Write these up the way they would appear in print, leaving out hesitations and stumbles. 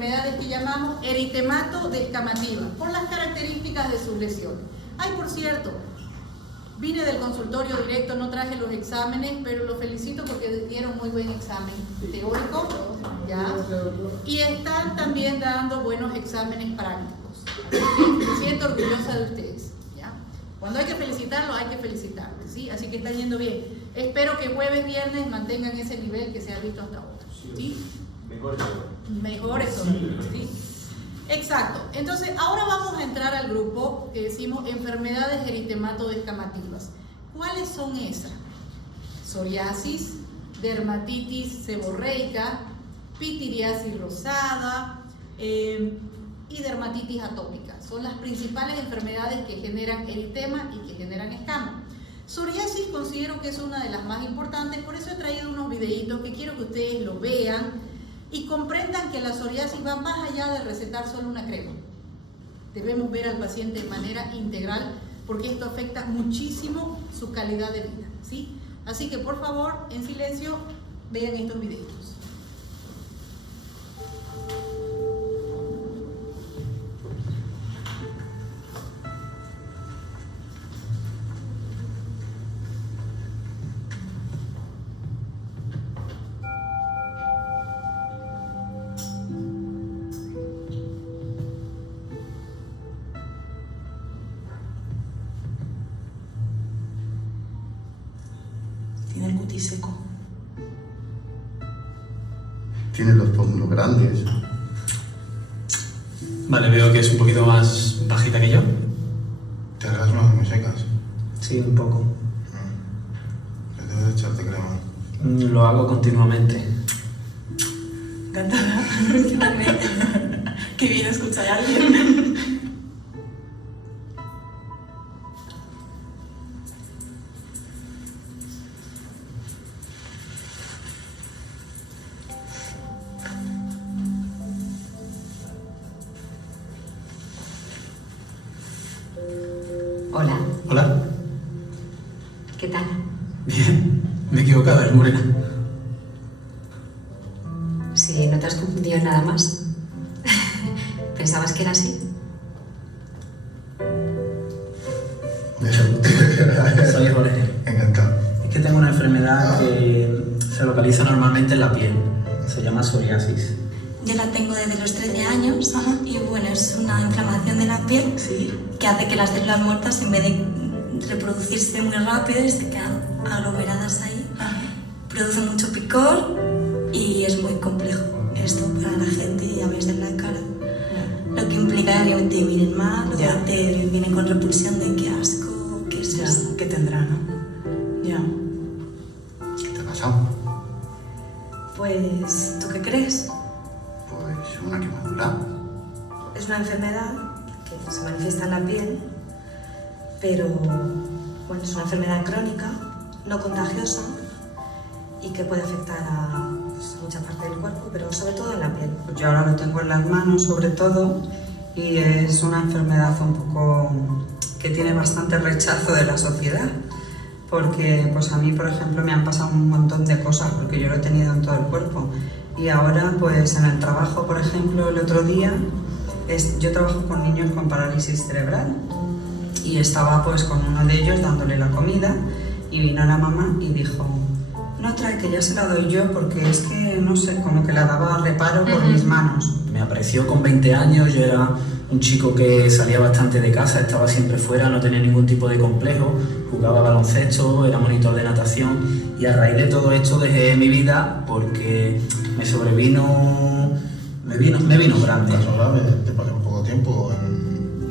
enfermedades que llamamos eritemato descamativa, por las características de sus lesiones. Ay, por cierto, vine del consultorio directo, no traje los exámenes, pero los felicito porque dieron muy buen examen teórico, ¿ya? Y están también dando buenos exámenes prácticos. Así que me siento orgullosa de ustedes, ¿ya? Cuando hay que felicitarlos, hay que felicitarlos, ¿sí? Así que están yendo bien. Espero que jueves, viernes mantengan ese nivel que se ha visto hasta ahora, ¿sí? Mejor eso, ¿sí? Exacto. Entonces, ahora vamos a entrar al grupo que decimos enfermedades eritemato-descamativas. ¿Cuáles son esas? Psoriasis, dermatitis seborreica, pitiriasis rosada y dermatitis atópica. Son las principales enfermedades que generan eritema y que generan escama. Psoriasis considero que es una de las más importantes, por eso he traído unos videitos que quiero que ustedes lo vean y comprendan que la psoriasis va más allá de recetar solo una crema. Debemos ver al paciente de manera integral porque esto afecta muchísimo su calidad de vida, ¿sí? Así que por favor, en silencio, vean estos videitos. Tiene el cutis seco. Tiene los pómulos grandes. Vale, veo que es un poquito más bajita que yo. Te harás unas muy secas. Sí, un poco. Debes echarte crema. Lo hago continuamente. Encantada. Qué bien escuchar a alguien. Hola, Hola. ¿qué tal? Bien. Me he equivocado, es morena. Si no te has confundido en nada más. ¿Pensabas que era así? Soy Jorge. Encantado. Es que tengo una enfermedad que se localiza normalmente en la piel. Se llama psoriasis. Yo la tengo desde los 13 años. Ajá. Y bueno, es una inflamación de la piel, Sí. que hace que las células muertas, en vez de reproducirse muy rápido y se quedan aglomeradas ahí, Ajá. produce mucho picor y es muy complejo esto para la gente y a veces en la cara. Lo que implica que te vienen mal, Ya. o te vienen con repulsión de qué asco, qué es Ya, eso. ¿qué tendrá, no? Ya. ¿Qué te ha pasado? Pues, ¿tú qué crees? Pues una quemadura. Es una enfermedad que se manifiesta en la piel, pero bueno, es una enfermedad crónica, no contagiosa y que puede afectar a mucha parte del cuerpo, pero sobre todo en la piel. Pues yo ahora lo tengo en las manos sobre todo y es una enfermedad un poco que tiene bastante rechazo de la sociedad porque pues a mí por ejemplo me han pasado un montón de cosas porque yo lo he tenido en todo el cuerpo y ahora pues en el trabajo por ejemplo el otro día yo trabajo con niños con parálisis cerebral y estaba pues con uno de ellos dándole la comida y vino la mamá y dijo: no trae, que ya se la doy yo porque es que, no sé, como que la daba reparo por mis manos. Me apareció con 20 años, yo era un chico que salía bastante de casa, estaba siempre fuera, no tenía ningún tipo de complejo, jugaba baloncesto, era monitor de natación y a raíz de todo esto dejé mi vida porque me sobrevino, me vino grande. Caso grave, te pasó un poco tiempo.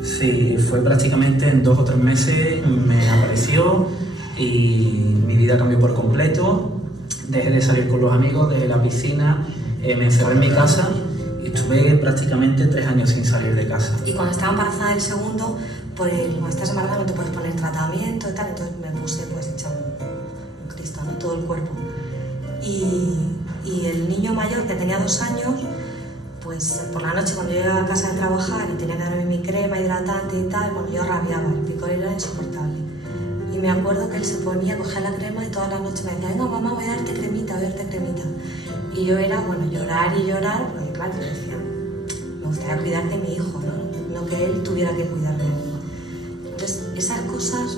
Sí, fue prácticamente en 2 o 3 meses me apareció y mi vida cambió por completo. Dejé de salir con los amigos, dejé la piscina, me encerré en mi casa y estuve prácticamente 3 años sin salir de casa. Y cuando estaba embarazada del segundo, cuando estás embarazada no te puedes poner tratamiento y tal, entonces me puse pues hecha un Cristo, ¿no? Todo el cuerpo. Y el niño mayor, que tenía 2 años, pues por la noche cuando yo iba a casa de trabajar y tenía que darme mi crema hidratante y tal, bueno, yo rabiaba, el picor era insoportable. Y me acuerdo que él se ponía, cogía la crema y todas las noches me decía: venga mamá, voy a darte cremita, voy a darte cremita. Y yo era, bueno, llorar y llorar, porque claro, yo decía, gustaría cuidar de mi hijo, ¿no? No que él tuviera que cuidar de mí. Entonces, esas cosas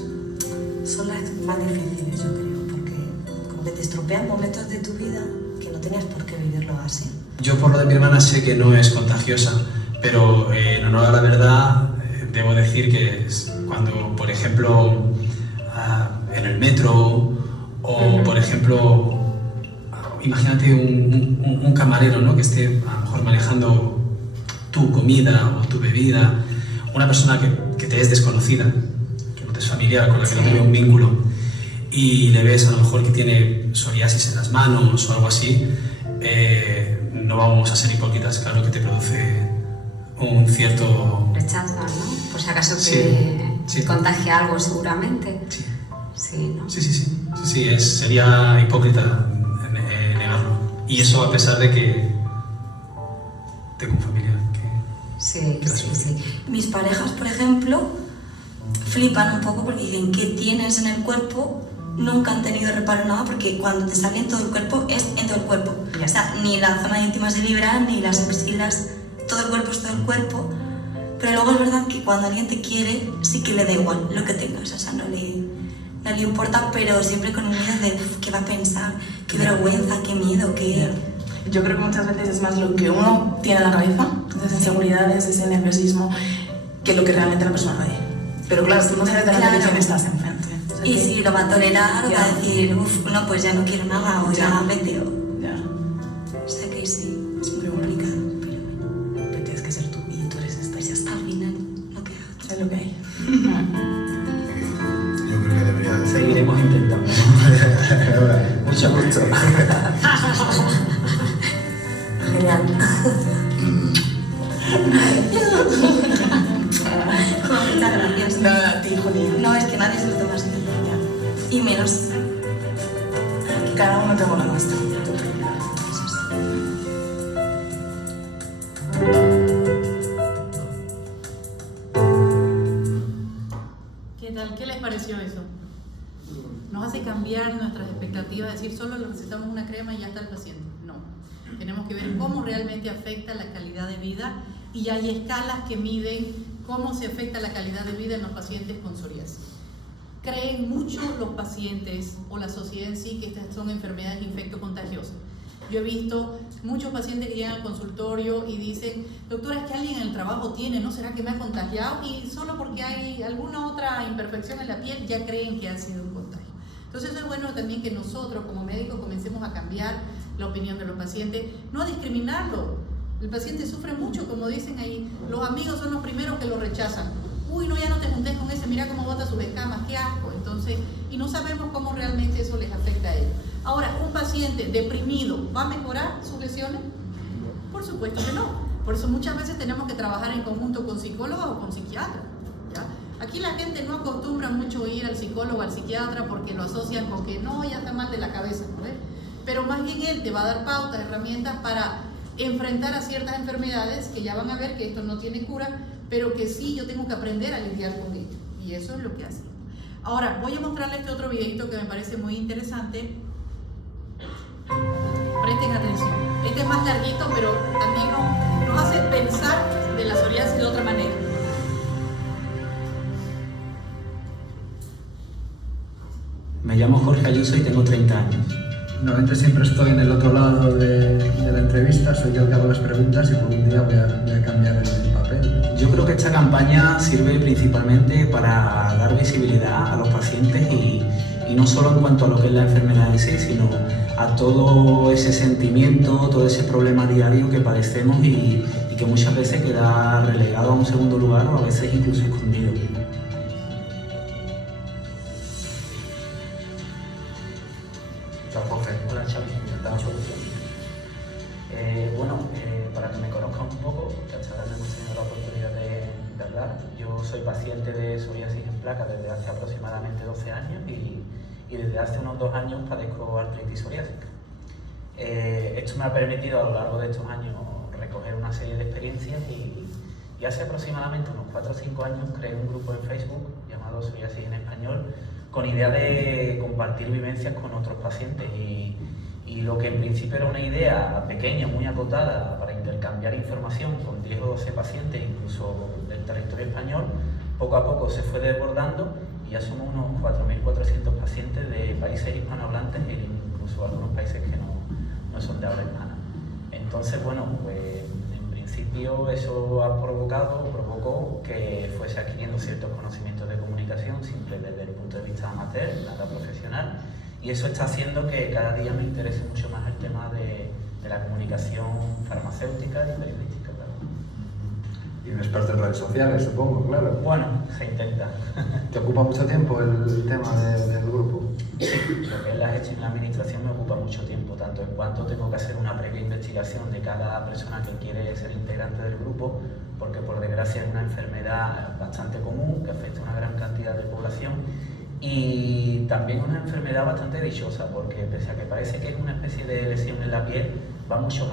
son las más difíciles, yo creo, porque como que te estropean momentos de tu vida que no tenías por qué vivirlo así. Yo por lo de mi hermana sé que no es contagiosa, pero en honor a la verdad debo decir que cuando, por ejemplo, en el metro o, por ejemplo, imagínate un camarero, ¿no?, que esté a lo mejor manejando tu comida o tu bebida, una persona que te es desconocida, que no te es familiar, con la que no tiene un vínculo, y le ves a lo mejor que tiene psoriasis en las manos o algo así, no vamos a ser hipócritas, claro que te produce un cierto Rechazo, ¿no? Por si acaso Sí. contagia algo seguramente. Sí. Sí, ¿no? Sí, sería hipócrita negarlo. Y eso a pesar de que tengo un familiar que... Sí. Mis parejas, por ejemplo, flipan un poco porque dicen que tienes en el cuerpo, nunca han tenido reparo en nada porque cuando te sale en todo el cuerpo es en todo el cuerpo. O sea, ni la zona íntima se libra, ni las axilas, todo el cuerpo es todo el cuerpo. Pero luego es verdad que cuando alguien te quiere, sí que le da igual lo que tengas, o sea, no le importa, pero siempre con un miedo de qué va a pensar, qué vergüenza, qué miedo, qué... Yo creo que muchas veces es más lo que uno tiene en la cabeza, esas inseguridades, ese nerviosismo, que lo que realmente la persona ve. Pero claro, tú no sabes delante de quién estás enfrente. O sea, Y si lo va a tolerar, o va a decir, no, pues ya no quiero nada, o ya vete, Ya. o sea que sí, es muy complicado, pero bueno, Pero tienes que ser tú y tú eres esta. pues ya está, al final, lo que hago. Es lo que hay. Yo creo que debería de ser. Seguiremos intentando. Mucho gusto. Genial. Muchas gracias. Nada, a ti, Julián. No, es que nadie se lo toma así. Y menos. Cada uno tengo la nuestra. Tu tranquilidad. Eso sí. ¿Qué tal? ¿Qué les pareció eso? Nos hace cambiar nuestras expectativas, decir solo necesitamos una crema y ya está el paciente. No, tenemos que ver cómo realmente afecta la calidad de vida y hay escalas que miden cómo se afecta la calidad de vida en los pacientes con psoriasis. Creen mucho los pacientes o la sociedad en sí que estas son enfermedades infectocontagiosas. Yo he visto muchos pacientes que llegan al consultorio y dicen, doctora, es que alguien en el trabajo tiene, ¿no será que me ha contagiado? Y solo porque hay alguna otra imperfección en la piel ya creen que ha sido un contagio. Entonces es bueno también que nosotros como médicos comencemos a cambiar la opinión de los pacientes, no a discriminarlo. El paciente sufre mucho, como dicen ahí, los amigos son los primeros que lo rechazan. Uy, no, ya no te juntes con ese, mira cómo bota sus escamas, qué asco. Entonces, y no sabemos cómo realmente eso les afecta a ellos. Ahora, ¿un paciente deprimido va a mejorar sus lesiones? Por supuesto que no. Por eso muchas veces tenemos que trabajar en conjunto con psicólogos o con psiquiatras, ¿ya? Aquí la gente no acostumbra mucho ir al psicólogo o al psiquiatra porque lo asocian con que no, ya está mal de la cabeza, ¿no ves? Pero más bien él te va a dar pautas, herramientas para enfrentar a ciertas enfermedades que ya van a ver que esto no tiene cura, pero que sí yo tengo que aprender a lidiar con ello. Y eso es lo que hace. Ahora, voy a mostrarles este otro videito que me parece muy interesante. Presten atención. Este es más larguito, pero también nos hace pensar de la psoriasis de otra manera. Me llamo Jorge Ayuso y tengo 30 años. Normalmente siempre estoy en el otro lado de la entrevista, soy yo el que hago las preguntas y por un día voy a cambiar el papel. Yo creo que esta campaña sirve principalmente para dar visibilidad a los pacientes y no solo en cuanto a lo que es la enfermedad en sí, sino a todo ese sentimiento, todo ese problema diario que padecemos y que muchas veces queda relegado a un segundo lugar o a veces incluso escondido. Hola Xavi, encantado. Para que me conozcan un poco, que hasta ahora no hemos tenido la oportunidad de hablar, yo soy paciente de psoriasis en placa desde hace aproximadamente 12 años y desde hace unos 2 años padezco artritis psoriásica. Esto me ha permitido a lo largo de estos años recoger una serie de experiencias y hace aproximadamente unos 4 o 5 años creé un grupo en Facebook llamado Psoriasis en Español con idea de compartir vivencias con otros pacientes y lo que en principio era una idea pequeña, muy acotada para intercambiar información con 10 o 12 pacientes, incluso del territorio español, poco a poco se fue desbordando y ya somos unos 4.400 pacientes de países hispanohablantes e incluso algunos países que no son de habla hispana. Entonces, bueno, pues en principio eso provocó que fuese adquiriendo ciertos conocimientos de comunicación, siempre desde el punto de vista amateur, nada profesional, y eso está haciendo que cada día me interese mucho más el tema de la comunicación farmacéutica y periodística, claro. Y un experto en redes sociales, supongo, claro. Bueno, se intenta. ¿Te ocupa mucho tiempo el tema del grupo? Sí, lo que es la gestión y la administración me ocupa mucho tiempo, tanto en cuanto tengo que hacer una previa investigación de cada persona que quiere ser integrante del grupo, porque por desgracia es una enfermedad bastante común que afecta a una gran cantidad de población y también una enfermedad bastante dichosa, porque pese a que parece que es una especie de lesión en la piel, va mucho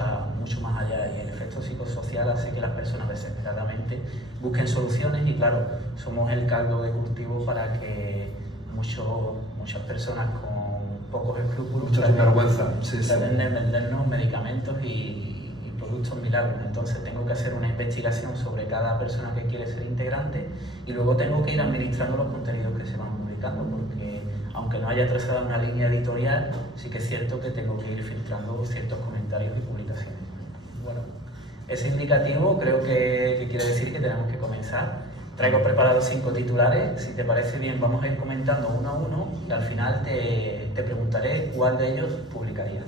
más allá y el efecto psicosocial hace que las personas desesperadamente busquen soluciones y claro, somos el caldo de cultivo para que muchas personas con pocos escrúpulos mucha vergüenza, traten de vendernos medicamentos y productos milagros. Entonces tengo que hacer una investigación sobre cada persona que quiere ser integrante y luego tengo que ir administrando los contenidos que se van publicando, porque aunque no haya trazado una línea editorial, sí que es cierto que tengo que ir filtrando ciertos comentarios y publicaciones. Bueno, ese indicativo creo que quiere decir que tenemos que comenzar. Traigo preparados 5 titulares, si te parece bien vamos a ir comentando uno a uno y al final te preguntaré cuál de ellos publicaría.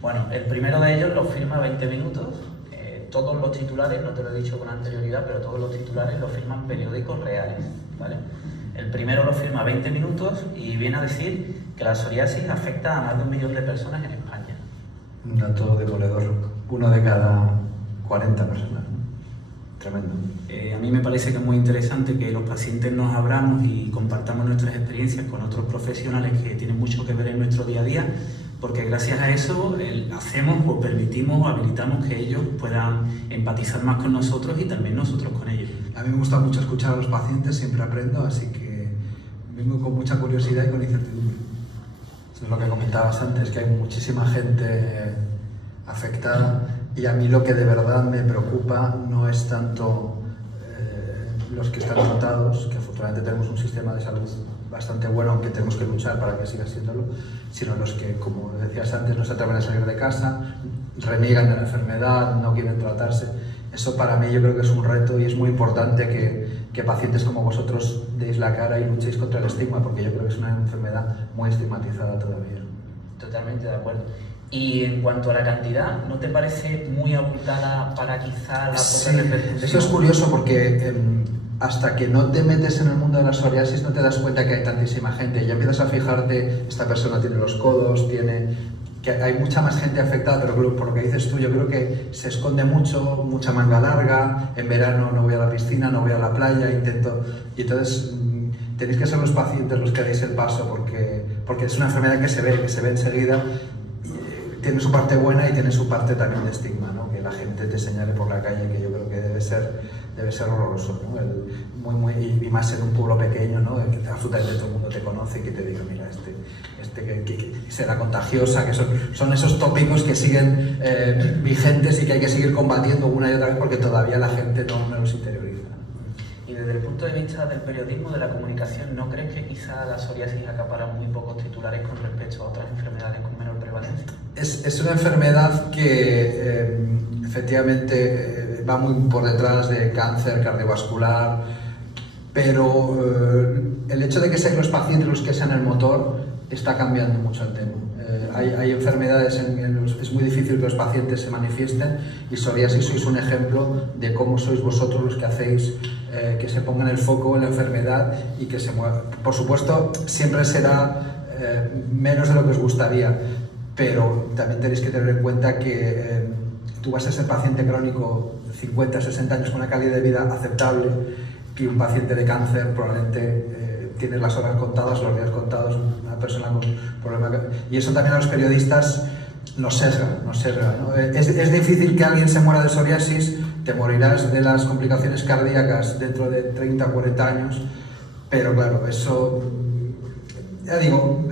Bueno, el primero de ellos lo firma 20 minutos. Todos los titulares, no te lo he dicho con anterioridad, pero todos los titulares lo firman periódicos reales, ¿vale? El primero lo firma 20 minutos y viene a decir que la psoriasis afecta a más de 1 millón de personas en España. Un dato demoledor. 1 de cada 40 personas. Tremendo. A mí me parece que es muy interesante que los pacientes nos abramos y compartamos nuestras experiencias con otros profesionales que tienen mucho que ver en nuestro día a día, porque gracias a eso hacemos o permitimos o habilitamos que ellos puedan empatizar más con nosotros y también nosotros con ellos. A mí me gusta mucho escuchar a los pacientes, siempre aprendo, así que vengo con mucha curiosidad y con incertidumbre. Eso es lo que comentabas antes, que hay muchísima gente afectada y a mí lo que de verdad me preocupa no es tanto los que están tratados, que afortunadamente tenemos un sistema de salud bastante bueno, aunque tenemos que luchar para que siga siéndolo, sino los que, como decías antes, no se atreven a salir de casa, reniegan de la enfermedad, no quieren tratarse. Eso para mí yo creo que es un reto y es muy importante que pacientes como vosotros deis la cara y luchéis contra el estigma, porque yo creo que es una enfermedad muy estigmatizada todavía. Totalmente de acuerdo. Y en cuanto a la cantidad, ¿no te parece muy abultada para quizá la poca repercusión? Eso es curioso porque hasta que no te metes en el mundo de la psoriasis no te das cuenta que hay tantísima gente. Ya empiezas a fijarte, esta persona tiene los codos, que hay mucha más gente afectada, pero por lo que dices tú, yo creo que se esconde mucha manga larga, en verano no voy a la piscina, no voy a la playa, y entonces tenéis que ser los pacientes los que deis el paso, porque es una enfermedad que se ve enseguida, tiene su parte buena y tiene su parte también de estigma, ¿no? Que la gente te señale por la calle, que yo creo que debe ser horroroso, ¿no? Y más en un pueblo pequeño, ¿no? Que absolutamente todo el mundo te conoce y que te diga, mira, que será contagiosa, que son esos tópicos que siguen vigentes y que hay que seguir combatiendo una y otra vez porque todavía la gente no los interioriza. Y desde el punto de vista del periodismo, de la comunicación, ¿no crees que quizá la psoriasis acapara muy pocos titulares con respecto a otras enfermedades con menor prevalencia? Es una enfermedad que efectivamente va muy por detrás de cáncer cardiovascular, pero el hecho de que sean los pacientes los que sean el motor está cambiando mucho el tema. Hay enfermedades en las que es muy difícil que los pacientes se manifiesten y psoriasis sois un ejemplo de cómo sois vosotros los que hacéis que se ponga en el foco la enfermedad y que se mueva. Por supuesto, siempre será menos de lo que os gustaría, pero también tenéis que tener en cuenta que tú vas a ser paciente crónico 50, 60 años con una calidad de vida aceptable, que un paciente de cáncer probablemente tiene las horas contadas, los días contados, una persona con problema. Y eso también a los periodistas nos sesga, ¿no? Es difícil que alguien se muera de psoriasis, te morirás de las complicaciones cardíacas dentro de 30 o 40 años, pero claro, eso, ya digo,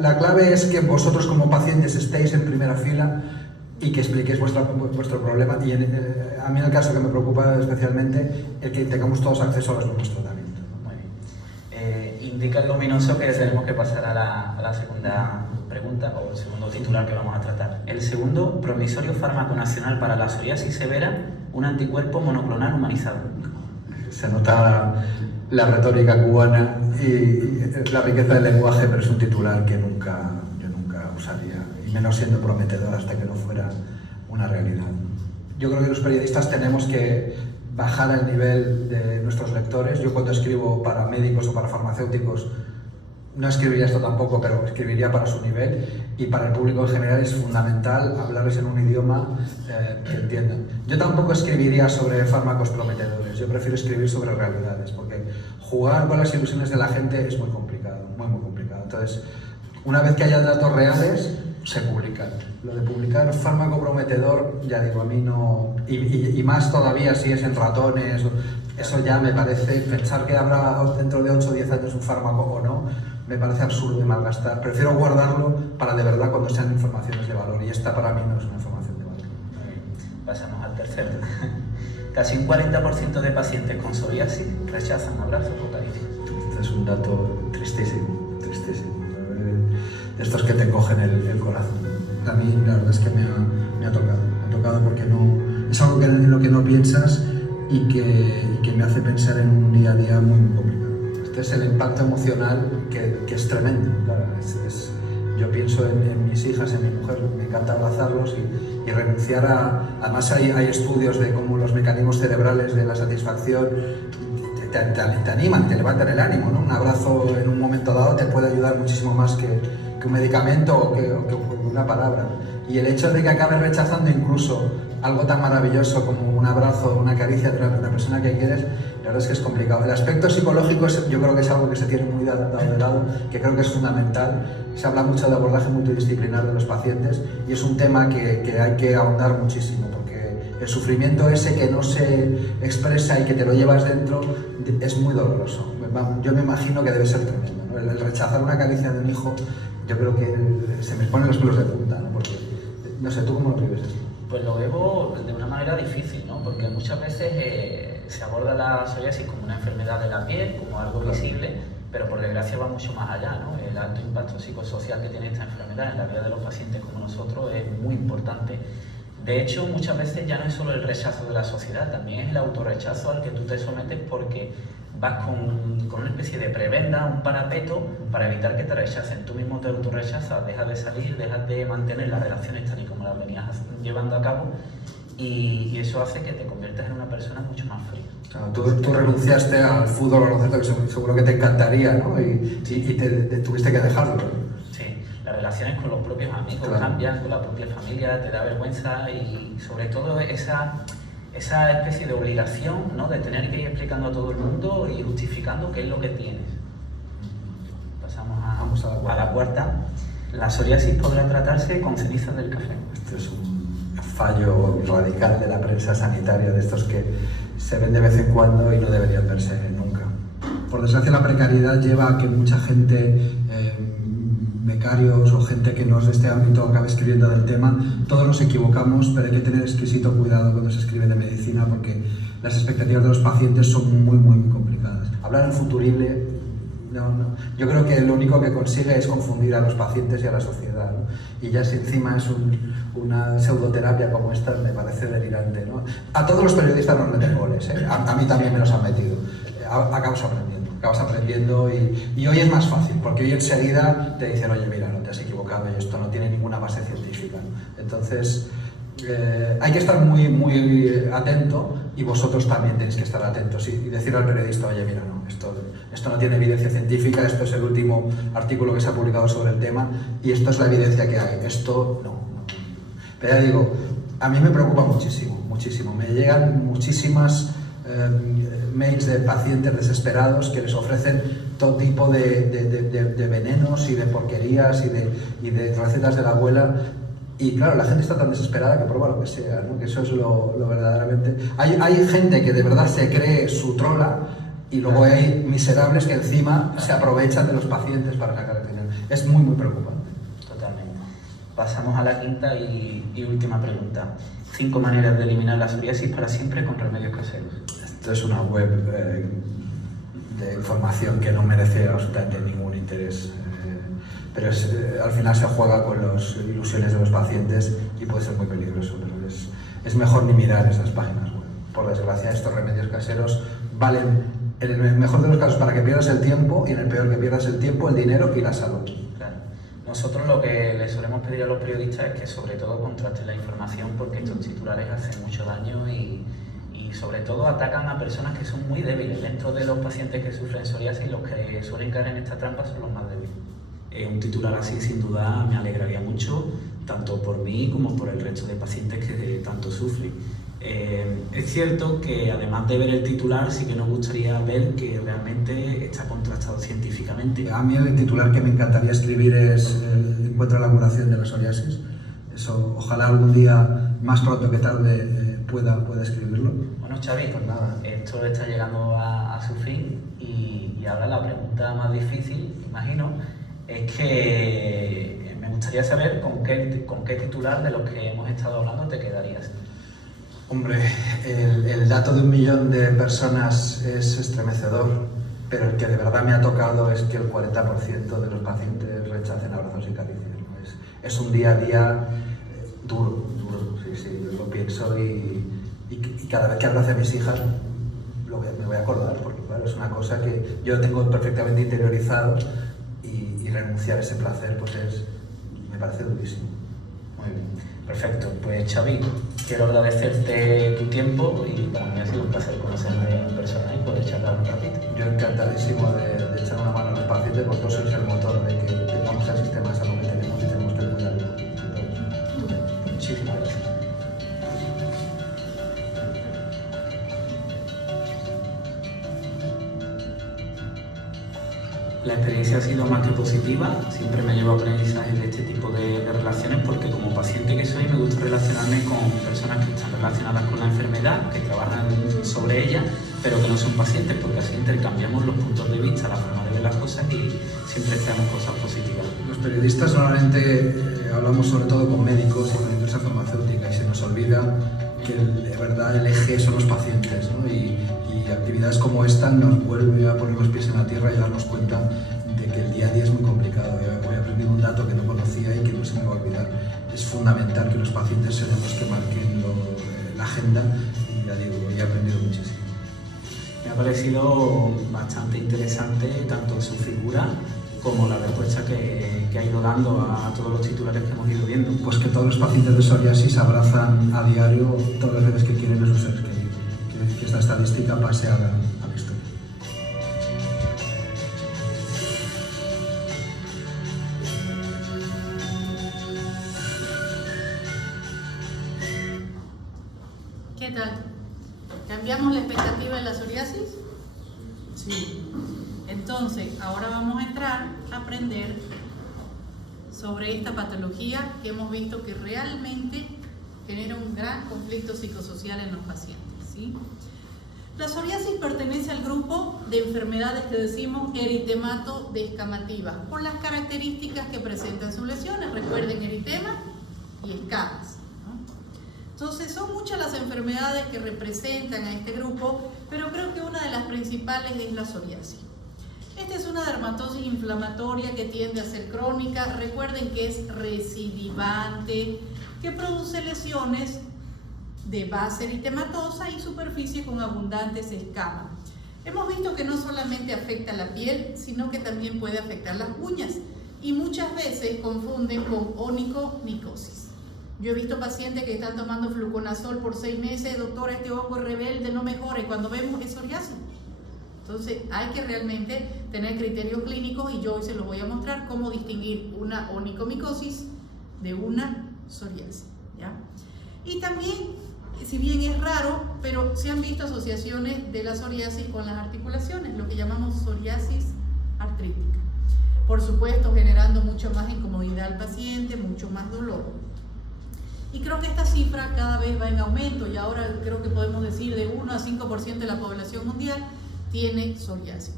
la clave es que vosotros como pacientes estéis en primera fila y que expliquéis vuestro problema, y a mí en el caso que me preocupa especialmente el que tengamos todos acceso a los nuevos tratamientos. Muy bien. Indica el luminoso que tenemos que pasar a la segunda pregunta o el segundo titular que vamos a tratar. El segundo, promisorio fármaco nacional para la psoriasis severa, un anticuerpo monoclonal humanizado. Se nota la retórica cubana y la riqueza del lenguaje, pero es un titular que yo nunca usaría, y menos siendo prometedor hasta que no fuera una realidad. Yo creo que los periodistas tenemos que bajar el nivel de nuestros lectores. Yo cuando escribo para médicos o para farmacéuticos no escribiría esto tampoco, pero escribiría para su nivel, y para el público en general es fundamental hablarles en un idioma que entiendan. Yo tampoco escribiría sobre fármacos prometedores, yo prefiero escribir sobre realidades, porque jugar con las ilusiones de la gente es muy complicado, muy complicado. Entonces, una vez que haya datos reales, se publican. Lo de publicar fármaco prometedor, ya digo, a mí no... Y más todavía si es en ratones, eso ya me parece... Pensar que habrá dentro de 8 o 10 años un fármaco o no, me parece absurdo y malgastar. Prefiero guardarlo para de verdad cuando sean informaciones de valor, y esta para mí no es una información de valor. Pasamos al tercero. Casi un 40% de pacientes con psoriasis rechazan abrazos o caricias. Este es un dato tristísimo, tristísimo. De estos que te cogen el corazón. A mí la verdad es que me ha tocado porque no, es algo en lo que no piensas y que me hace pensar en un día a día muy complicado. Este es el impacto emocional que es tremendo. Claro, yo pienso en mis hijas, en mi mujer, me encanta abrazarlos y renunciar a... Además hay estudios de cómo los mecanismos cerebrales de la satisfacción te animan, te levantan el ánimo, ¿no? Un abrazo en un momento dado te puede ayudar muchísimo más que un medicamento o que una palabra. Y el hecho de que acabes rechazando incluso algo tan maravilloso como un abrazo o una caricia de una persona que quieres, la verdad es que es complicado. El aspecto psicológico yo creo que es algo que se tiene muy dado de lado, que creo que es fundamental. Se habla mucho de abordaje multidisciplinar de los pacientes y es un tema que hay que ahondar muchísimo, porque el sufrimiento ese que no se expresa y que te lo llevas dentro es muy doloroso. Yo me imagino que debe ser tremendo, ¿no? El rechazar una caricia de un hijo, yo creo que se me ponen los pelos de punta, ¿no? Porque, no sé, ¿tú cómo lo vives esto? Pues lo veo de una manera difícil, ¿no? Porque muchas veces se aborda la psoriasis como una enfermedad de la piel, como algo visible, pero por desgracia va mucho más allá, ¿no? El alto impacto psicosocial que tiene esta enfermedad en la vida de los pacientes como nosotros es muy importante. De hecho, muchas veces ya no es solo el rechazo de la sociedad, también es el autorrechazo al que tú te sometes porque vas con una especie de prebenda, un parapeto, para evitar que te rechacen. Tú mismo te autorrechazas, dejas de salir, dejas de mantener las relaciones tal y como las venías llevando a cabo, y eso hace que te conviertas en una persona mucho más fría. Claro, tú renunciaste al fútbol, baloncesto, que seguro que te encantaría, ¿no? Y te tuviste que dejarlo. Sí, las relaciones con los propios amigos cambian, con la propia familia, te da vergüenza, y sobre todo esa especie de obligación, ¿no? De tener que ir explicando a todo el mundo y justificando qué es lo que tienes. Pasamos a la cuarta. La psoriasis podrá tratarse con cenizas del café. Esto es un fallo radical de la prensa sanitaria, de estos que se ven de vez en cuando y no deberían verse nunca. Por desgracia, la precariedad lleva a que mucha gente, becarios o gente que no es de este ámbito, acabe escribiendo del tema. Todos nos equivocamos, pero hay que tener exquisito cuidado cuando se escribe de medicina, porque las expectativas de los pacientes son muy complicadas. Hablar en futurible, no. Yo creo que lo único que consigue es confundir a los pacientes y a la sociedad, ¿no? Y ya si encima es una pseudoterapia como esta, me parece delirante, ¿no? A todos los periodistas nos meten goles, ¿eh? A mí también me los han metido. Acabas aprendiendo y hoy es más fácil, porque hoy enseguida te dicen, oye, mira, no te has equivocado y esto no tiene ninguna base científica, ¿no? Entonces, hay que estar muy atento, y vosotros también tenéis que estar atentos y decir al periodista, oye, mira, no, esto no tiene evidencia científica, esto es el último artículo que se ha publicado sobre el tema y esto es la evidencia que hay, esto no. Pero ya digo, a mí me preocupa muchísimo, me llegan muchísimas mails de pacientes desesperados que les ofrecen todo tipo de venenos y de porquerías y de recetas de la abuela, Y claro, la gente está tan desesperada que prueba lo que sea, ¿no? Que eso es lo verdaderamente... Hay gente que de verdad se cree su trola y luego hay miserables que encima se aprovechan de los pacientes para sacar el dinero. Es muy, muy preocupante. Totalmente. Pasamos a la quinta y última pregunta. 5 maneras de eliminar la psoriasis para siempre con remedios caseros. Esto es una web de información que no merece absolutamente ningún interés. Pero al final se juega con las ilusiones de los pacientes y puede ser muy peligroso, pero es mejor ni mirar esas páginas web. Por desgracia, estos remedios caseros valen, en el mejor de los casos, para que pierdas el tiempo y en el peor que pierdas el tiempo, el dinero y la salud. Claro. Nosotros lo que les solemos pedir a los periodistas es que sobre todo contrasten la información, porque estos titulares hacen mucho daño y sobre todo atacan a personas que son muy débiles. Dentro de los pacientes que sufren psoriasis, los que suelen caer en esta trampa son los más débiles. Un titular así sin duda me alegraría mucho, tanto por mí como por el resto de pacientes que tanto sufren. Es cierto que además de ver el titular, sí que nos gustaría ver que realmente está contrastado científicamente. A mí el titular que me encantaría escribir es encuentra la curación de la psoriasis. Eso, ojalá algún día, más pronto que tarde, pueda escribirlo. Bueno, Xavi, pues nada. Esto está llegando a su fin y ahora la pregunta más difícil, imagino, es que me gustaría saber con qué titular de los que hemos estado hablando te quedarías. Hombre, el dato de 1 millón de personas es estremecedor, pero el que de verdad me ha tocado es que el 40% de los pacientes rechacen abrazos y caricias, ¿no? Es un día a día duro, sí, lo pienso y cada vez que abrace a mis hijas me voy a acordar, porque claro, es una cosa que yo tengo perfectamente interiorizado y renunciar a ese placer pues me parece durísimo. Muy bien. Perfecto, pues Xavi, quiero agradecerte tu tiempo y para mí ha sido un placer conocerte en persona y poder charlar un ratito. Yo encantadísimo de echar una mano a los pacientes, vosotros sois el motor de que tengamos el sistema de salud que tenemos y tenemos que cuidarlo. Muchísimas gracias. La experiencia ha sido más que positiva, siempre me llevo aprendizajes de este tipo de relaciones porque como paciente que soy me gusta relacionarme con personas que están relacionadas con la enfermedad, que trabajan sobre ella, pero que no son pacientes, porque así intercambiamos los puntos de vista, la forma de ver las cosas y siempre traemos cosas positivas. Los periodistas normalmente hablamos sobre todo con médicos y con la industria farmacéutica y se nos olvida que de verdad el eje son los pacientes, ¿no? Y actividades como esta nos vuelve a poner los pies en la tierra y a darnos cuenta de que el día a día es muy complicado. Hoy he aprendido un dato que no conocía y que no se me va a olvidar. Es fundamental que los pacientes sean los que marquen la agenda y ya digo, he aprendido muchísimo. Me ha parecido bastante interesante tanto su figura como la respuesta que ha ido dando a todos los titulares que hemos ido viendo. Pues que todos los pacientes de psoriasis abrazan a diario todas las veces que quieren a sus seres queridos. Que esta estadística pase a la historia. ¿Qué tal? ¿Cambiamos la expectativa de la psoriasis? Sí. Entonces, ahora vamos a entrar a aprender sobre esta patología que hemos visto que realmente genera un gran conflicto psicosocial en los pacientes, ¿sí? La psoriasis pertenece al grupo de enfermedades que decimos eritemato-descamativas, por las características que presentan sus lesiones. Recuerden, eritema y escamas, ¿no? Entonces, son muchas las enfermedades que representan a este grupo, pero creo que una de las principales es la psoriasis. Esta es una dermatosis inflamatoria que tiende a ser crónica. Recuerden que es recidivante, que produce lesiones de base eritematosa y superficie con abundantes escamas. Hemos visto que no solamente afecta la piel, sino que también puede afectar las uñas y muchas veces confunden con onicomicosis. Yo he visto pacientes que están tomando fluconazol por 6 meses, doctora, este hongo es rebelde, no mejora, y cuando vemos es psoriasis. Entonces hay que realmente tener criterios clínicos y yo hoy se los voy a mostrar cómo distinguir una onicomicosis de una psoriasis, ¿ya? Y también, si bien es raro, pero se han visto asociaciones de la psoriasis con las articulaciones, lo que llamamos psoriasis artrítica. Por supuesto, generando mucho más incomodidad al paciente, mucho más dolor. Y creo que esta cifra cada vez va en aumento y ahora creo que podemos decir de 1 a 5% de la población mundial tiene psoriasis.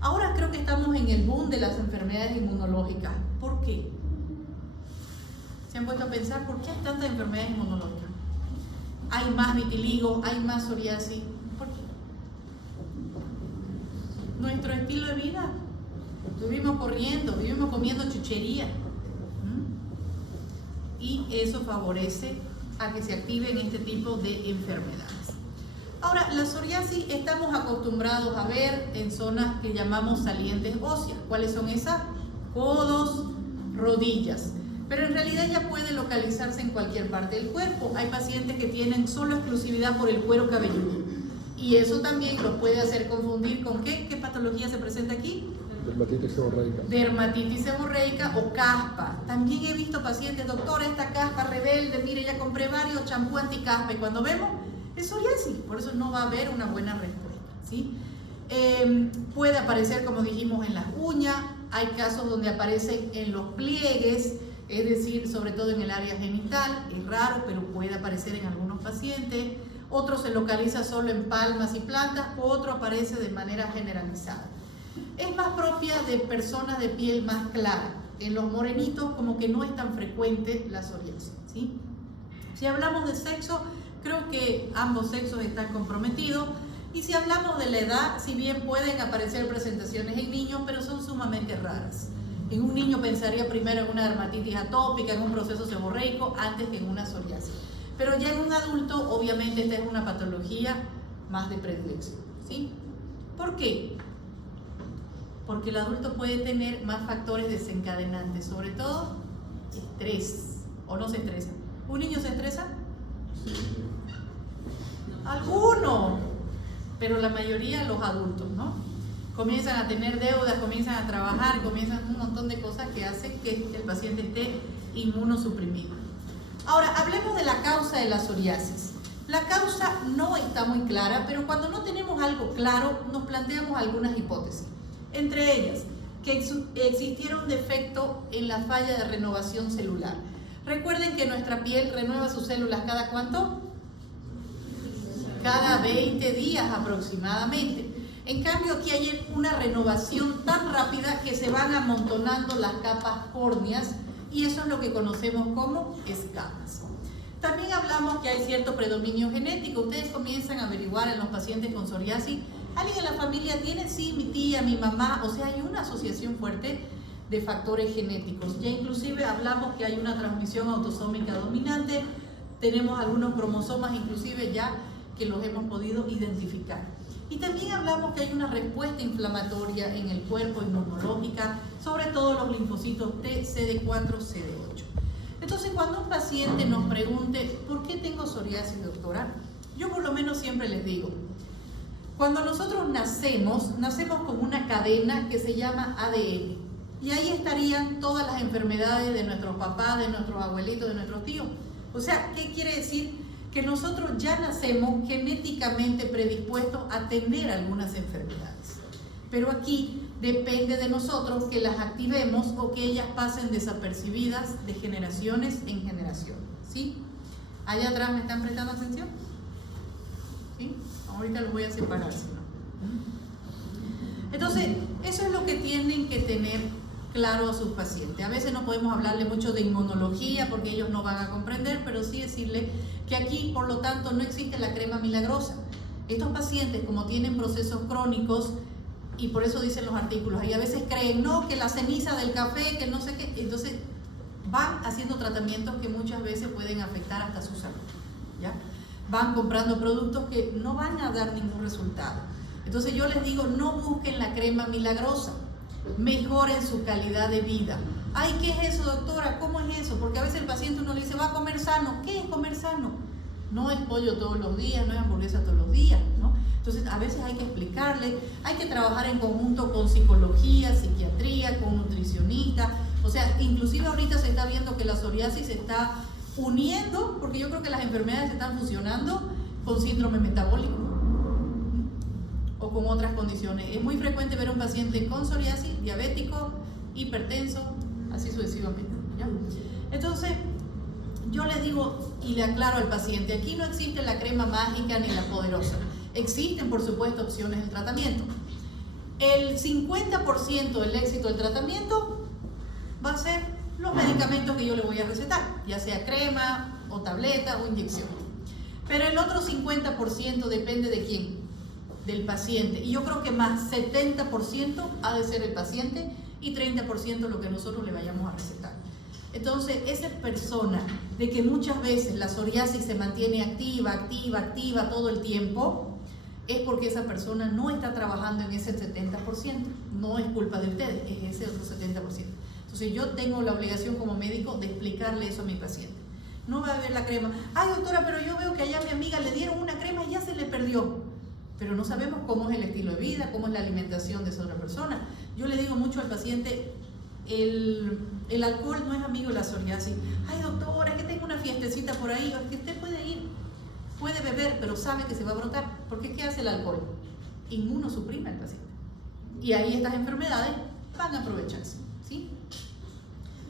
Ahora creo que estamos en el boom de las enfermedades inmunológicas. ¿Por qué? ¿Se han puesto a pensar por qué hay tantas enfermedades inmunológicas? Hay más vitiligo, hay más psoriasis. ¿Por qué? Nuestro estilo de vida. Vivimos corriendo, vivimos comiendo chuchería. Y eso favorece a que se activen este tipo de enfermedades. Ahora, la psoriasis estamos acostumbrados a ver en zonas que llamamos salientes óseas. ¿Cuáles son esas? Codos, rodillas. Pero en realidad ya puede localizarse en cualquier parte del cuerpo. Hay pacientes que tienen solo exclusividad por el cuero cabelludo. Y eso también los puede hacer confundir con ¿qué? ¿Qué patología se presenta aquí? Dermatitis seborreica. Dermatitis seborreica o caspa. También he visto pacientes, doctora, esta caspa rebelde, mire, ya compré varios champú anticaspa y cuando vemos es psoriasis, por eso no va a haber una buena respuesta, ¿sí? Puede aparecer, como dijimos, en las uñas, hay casos donde aparecen en los pliegues, es decir, sobre todo en el área genital, es raro, pero puede aparecer en algunos pacientes. Otro se localiza solo en palmas y plantas, otro aparece de manera generalizada. Es más propia de personas de piel más clara. En los morenitos como que no es tan frecuente la psoriasis, ¿sí? Si hablamos de sexo, creo que ambos sexos están comprometidos. Y si hablamos de la edad, si bien pueden aparecer presentaciones en niños, pero son sumamente raras. En un niño pensaría primero en una dermatitis atópica, en un proceso seborreico, antes que en una psoriasis. Pero ya en un adulto, obviamente, esta es una patología más de predilección, ¿sí? ¿Por qué? Porque el adulto puede tener más factores desencadenantes, sobre todo estrés, o no se estresa. ¿Un niño se estresa? Alguno, pero la mayoría los adultos, ¿no? Comienzan a tener deudas, comienzan a trabajar, comienzan un montón de cosas que hacen que el paciente esté inmunosuprimido. Ahora, hablemos de la causa de la psoriasis. La causa no está muy clara, pero cuando no tenemos algo claro, nos planteamos algunas hipótesis. Entre ellas, que existiera un defecto en la falla de renovación celular. Recuerden que nuestra piel renueva sus células ¿cada cuánto? Cada 20 días aproximadamente. En cambio, aquí hay una renovación tan rápida que se van amontonando las capas córneas y eso es lo que conocemos como escamas. También hablamos que hay cierto predominio genético. Ustedes comienzan a averiguar en los pacientes con psoriasis. ¿Alguien en la familia tiene? Sí, mi tía, mi mamá. O sea, hay una asociación fuerte de factores genéticos. Ya inclusive hablamos que hay una transmisión autosómica dominante. Tenemos algunos cromosomas inclusive ya que los hemos podido identificar. Y también hablamos que hay una respuesta inflamatoria en el cuerpo, inmunológica, sobre todo los linfocitos T, CD4, CD8. Entonces, cuando un paciente nos pregunte, ¿por qué tengo psoriasis, doctora? Yo por lo menos siempre les digo, cuando nosotros nacemos con una cadena que se llama ADN. Y ahí estarían todas las enfermedades de nuestros papás, de nuestros abuelitos, de nuestros tíos. O sea, ¿qué quiere decir? Que nosotros ya nacemos genéticamente predispuestos a tener algunas enfermedades. Pero aquí depende de nosotros que las activemos o que ellas pasen desapercibidas de generaciones en generación, ¿sí? Allá atrás, ¿me están prestando atención? ¿Sí? Ahorita los voy a separar, si no. Entonces, eso es lo que tienen que tener claro a sus pacientes. A veces no podemos hablarle mucho de inmunología porque ellos no van a comprender, pero sí decirle que aquí, por lo tanto, no existe la crema milagrosa. Estos pacientes, como tienen procesos crónicos, y por eso dicen los artículos, y a veces creen, no, que la ceniza del café, que no sé qué, entonces van haciendo tratamientos que muchas veces pueden afectar hasta su salud, ¿ya? Van comprando productos que no van a dar ningún resultado. Entonces yo les digo, no busquen la crema milagrosa, mejoren su calidad de vida. Ay, ¿qué es eso, doctora? ¿Cómo es eso? Porque a veces el paciente uno le dice, va a comer sano. ¿Qué es comer sano? No es pollo todos los días, no es hamburguesa todos los días, ¿no? Entonces a veces hay que explicarle, hay que trabajar en conjunto con psicología, psiquiatría, con nutricionista. O sea, inclusive ahorita se está viendo que la psoriasis se está uniendo, porque yo creo que las enfermedades se están fusionando con síndrome metabólico o con otras condiciones. Es muy frecuente ver a un paciente con psoriasis, diabético, hipertenso, así sucesivamente, ¿ya? Entonces, yo les digo y le aclaro al paciente, aquí no existe la crema mágica ni la poderosa. Existen, por supuesto, opciones de tratamiento. El 50% del éxito del tratamiento va a ser los medicamentos que yo le voy a recetar, ya sea crema o tableta o inyección. Pero el otro 50% depende de quién, del paciente. Y yo creo que más 70% ha de ser el paciente y 30% lo que nosotros le vayamos a recetar. Entonces, esa persona de que muchas veces la psoriasis se mantiene activa todo el tiempo, es porque esa persona no está trabajando en ese 70%. No es culpa de ustedes, es ese otro 70%. Entonces, yo tengo la obligación como médico de explicarle eso a mi paciente. No va a ver la crema. Ay, doctora, pero yo veo que allá a mi amiga le dieron una crema y ya se le perdió. Pero no sabemos cómo es el estilo de vida, cómo es la alimentación de esa otra persona. Yo le digo mucho al paciente, el alcohol no es amigo de la psoriasis. Ay, doctora, es que tengo una fiestecita por ahí. Es que usted puede ir, puede beber, pero sabe que se va a brotar. Porque ¿qué hace el alcohol? Inmunosuprime al paciente. Y ahí estas enfermedades van a aprovecharse, ¿sí?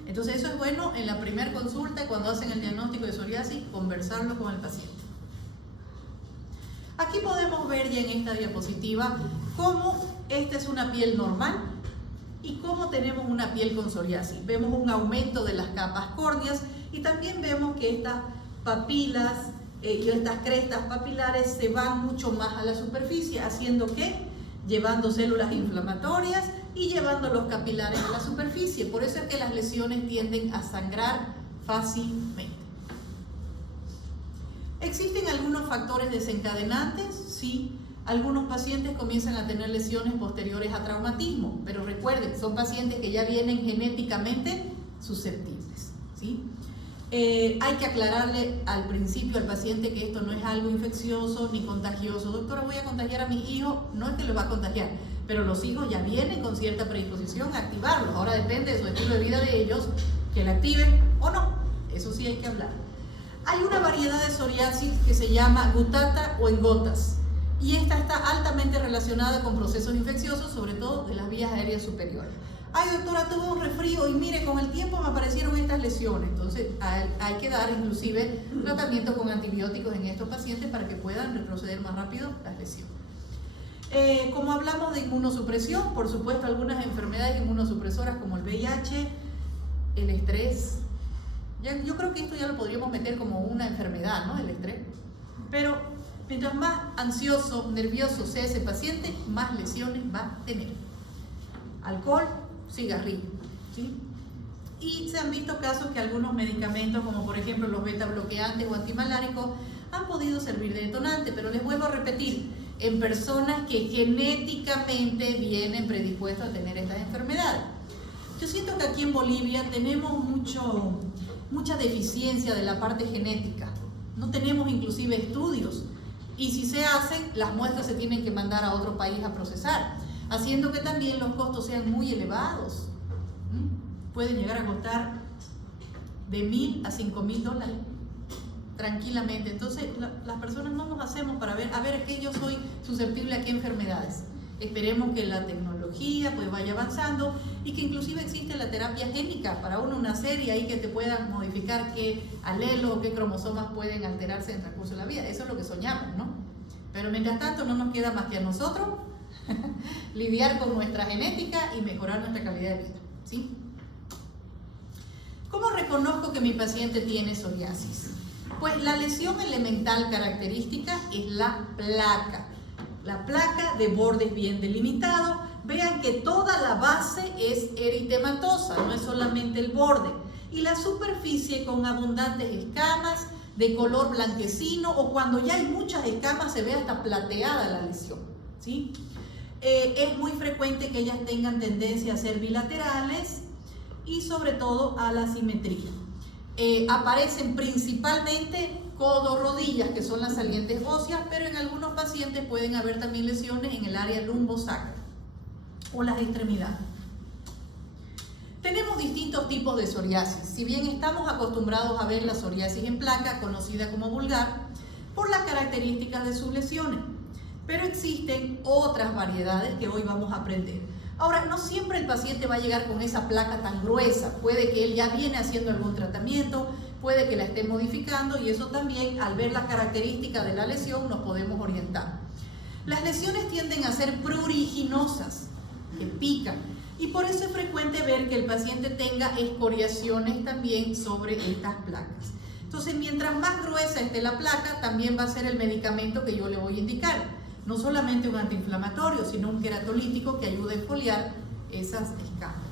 Entonces eso es bueno en la primera consulta, cuando hacen el diagnóstico de psoriasis, conversarlo con el paciente. Aquí podemos ver ya en esta diapositiva cómo esta es una piel normal y cómo tenemos una piel con psoriasis. Vemos un aumento de las capas córneas y también vemos que estas papilas y estas crestas papilares se van mucho más a la superficie, haciendo que llevando células inflamatorias y llevando los capilares a la superficie. Por eso es que las lesiones tienden a sangrar fácilmente. ¿Existen algunos factores desencadenantes? Sí. Algunos pacientes comienzan a tener lesiones posteriores a traumatismo, pero recuerden, son pacientes que ya vienen genéticamente susceptibles, ¿sí? Hay que aclararle al principio al paciente que esto no es algo infeccioso ni contagioso. Doctora, voy a contagiar a mis hijos. No es que los va a contagiar, pero los hijos ya vienen con cierta predisposición a activarlos. Ahora depende de su estilo de vida de ellos, que la activen o no. Eso sí hay que hablar. Hay una variedad de psoriasis que se llama gutata o en gotas, y esta está altamente relacionada con procesos infecciosos, sobre todo de las vías aéreas superiores. Ay, doctora, tuve un resfrío y mire, con el tiempo me aparecieron estas lesiones. Entonces hay que dar inclusive tratamiento con antibióticos en estos pacientes para que puedan retroceder más rápido las lesiones. Como hablamos de inmunosupresión, por supuesto algunas enfermedades inmunosupresoras como el VIH, el estrés. Yo creo que esto ya lo podríamos meter como una enfermedad, ¿no? El estrés. Pero mientras más ansioso, nervioso sea ese paciente, más lesiones va a tener. Alcohol, cigarrillo, ¿sí? Y se han visto casos que algunos medicamentos, como por ejemplo los beta bloqueantes o antimaláricos, han podido servir de detonante, pero les vuelvo a repetir, en personas que genéticamente vienen predispuestos a tener estas enfermedades. Yo siento que aquí en Bolivia tenemos mucha deficiencia de la parte genética. No tenemos inclusive estudios, y si se hacen, las muestras se tienen que mandar a otro país a procesar, haciendo que también los costos sean muy elevados. Pueden llegar a costar de $1,000 a $5,000 tranquilamente. Entonces las personas no nos hacemos para ver, a ver, es que yo soy susceptible a qué enfermedades. Esperemos que la tecnología pues vaya avanzando y que inclusive existe la terapia génica para uno nacer y ahí que te puedan modificar qué alelos o qué cromosomas pueden alterarse en el transcurso de la vida. Eso es lo que soñamos, ¿no? Pero mientras tanto no nos queda más que a nosotros lidiar con nuestra genética y mejorar nuestra calidad de vida, ¿sí? ¿Cómo reconozco que mi paciente tiene psoriasis? Pues la lesión elemental característica es la placa. La placa de bordes bien delimitados. Vean que toda la base es eritematosa, no es solamente el borde. Y la superficie con abundantes escamas de color blanquecino, o cuando ya hay muchas escamas se ve hasta plateada la lesión, ¿sí? Es muy frecuente que ellas tengan tendencia a ser bilaterales y sobre todo a la simetría. Aparecen principalmente codo-rodillas, que son las salientes óseas, pero en algunos pacientes pueden haber también lesiones en el área lumbosacra o las extremidades. Tenemos distintos tipos de psoriasis. Si bien estamos acostumbrados a ver la psoriasis en placa, conocida como vulgar, por las características de sus lesiones, pero existen otras variedades que hoy vamos a aprender. Ahora, no siempre el paciente va a llegar con esa placa tan gruesa. Puede que él ya viene haciendo algún tratamiento, puede que la esté modificando y eso también, al ver las características de la lesión, nos podemos orientar. Las lesiones tienden a ser pruriginosas, que pican, y por eso es frecuente ver que el paciente tenga escoriaciones también sobre estas placas. Entonces, mientras más gruesa esté la placa, también va a ser el medicamento que yo le voy a indicar. No solamente un antiinflamatorio, sino un queratolítico que ayude a exfoliar esas escamas.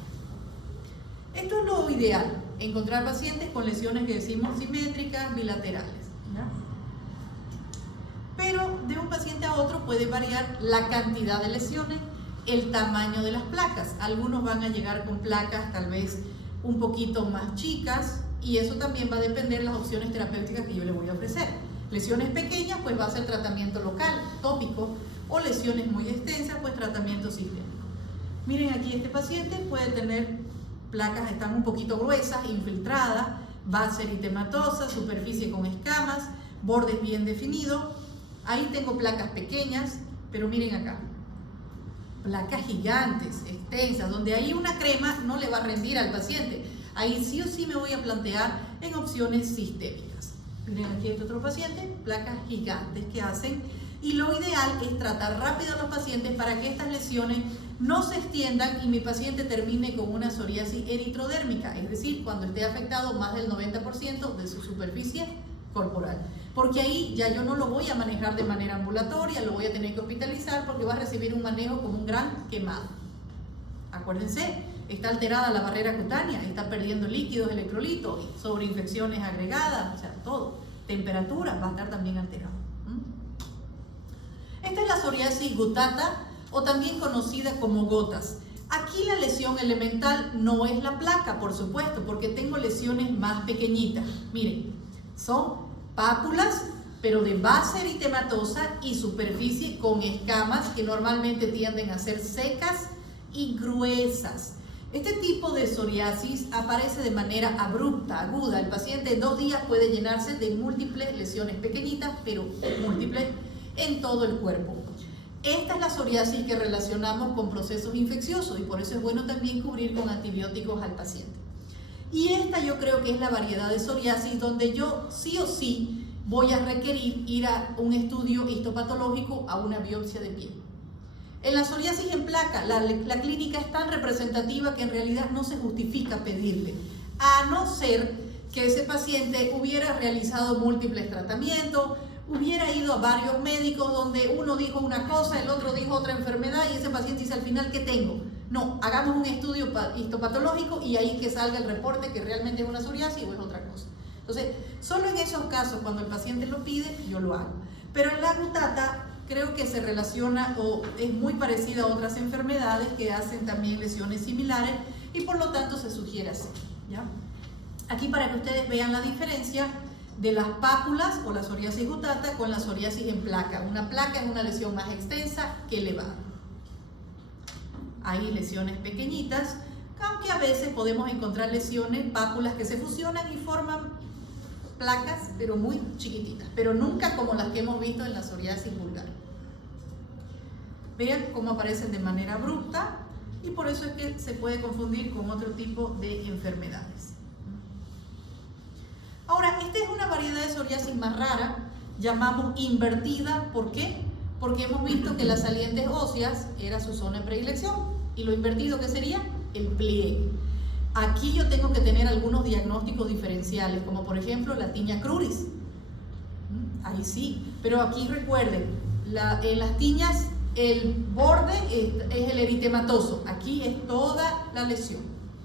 Esto es lo ideal, encontrar pacientes con lesiones que decimos simétricas, bilaterales, ¿ya? Pero de un paciente a otro puede variar la cantidad de lesiones, el tamaño de las placas. Algunos van a llegar con placas tal vez un poquito más chicas y eso también va a depender de las opciones terapéuticas que yo le voy a ofrecer. Lesiones pequeñas, pues va a ser tratamiento local, tópico, o lesiones muy extensas, pues tratamiento sistémico. Miren aquí este paciente puede tener placas, están un poquito gruesas, infiltradas, base eritematosa, superficie con escamas, bordes bien definidos. Ahí tengo placas pequeñas, pero miren acá, placas gigantes, extensas, donde ahí una crema no le va a rendir al paciente. Ahí sí o sí me voy a plantear en opciones sistémicas. Miren aquí este otro paciente, placas gigantes que hacen, y lo ideal es tratar rápido a los pacientes para que estas lesiones no se extiendan y mi paciente termine con una psoriasis eritrodérmica, es decir, cuando esté afectado más del 90% de su superficie corporal. Porque ahí ya yo no lo voy a manejar de manera ambulatoria, lo voy a tener que hospitalizar porque va a recibir un manejo como un gran quemado. Acuérdense, está alterada la barrera cutánea, está perdiendo líquidos, electrolitos, sobreinfecciones agregadas, o sea, todo. Temperatura va a estar también alterada. Esta es la psoriasis gutata, o también conocida como gotas. Aquí la lesión elemental no es la placa, por supuesto, porque tengo lesiones más pequeñitas. Miren, son pápulas, pero de base eritematosa y superficie con escamas que normalmente tienden a ser secas y gruesas. Este tipo de psoriasis aparece de manera abrupta, aguda. El paciente en 2 días puede llenarse de múltiples lesiones pequeñitas, pero múltiples en todo el cuerpo. Esta es la psoriasis que relacionamos con procesos infecciosos y por eso es bueno también cubrir con antibióticos al paciente. Y esta yo creo que es la variedad de psoriasis donde yo sí o sí voy a requerir ir a un estudio histopatológico, a una biopsia de piel. En la psoriasis en placa, la clínica es tan representativa que en realidad no se justifica pedirle, a no ser que ese paciente hubiera realizado múltiples tratamientos, hubiera ido a varios médicos donde uno dijo una cosa, el otro dijo otra enfermedad y ese paciente dice al final, ¿qué tengo? No, hagamos un estudio histopatológico y ahí que salga el reporte que realmente es una psoriasis o es otra cosa. Entonces, solo en esos casos, cuando el paciente lo pide, yo lo hago. Pero en la gutata creo que se relaciona o es muy parecida a otras enfermedades que hacen también lesiones similares y por lo tanto se sugiere hacer, ¿ya? Aquí para que ustedes vean la diferencia de las pápulas o la psoriasis gutata con la psoriasis en placa. Una placa es una lesión más extensa que elevada. Hay lesiones pequeñitas, aunque a veces podemos encontrar lesiones, pápulas que se fusionan y forman placas, pero muy chiquititas, pero nunca como las que hemos visto en la psoriasis vulgar. Vean cómo aparecen de manera abrupta y por eso es que se puede confundir con otro tipo de enfermedades. Ahora, esta es una variedad de psoriasis más rara, llamamos invertida. ¿Por qué? Porque hemos visto que las salientes óseas era su zona de predilección y lo invertido, ¿qué sería? El pliegue. Aquí yo tengo que tener algunos diagnósticos diferenciales, como por ejemplo la tiña cruris. Ahí sí, pero aquí recuerden, en las tiñas el borde es el eritematoso, aquí es toda la lesión,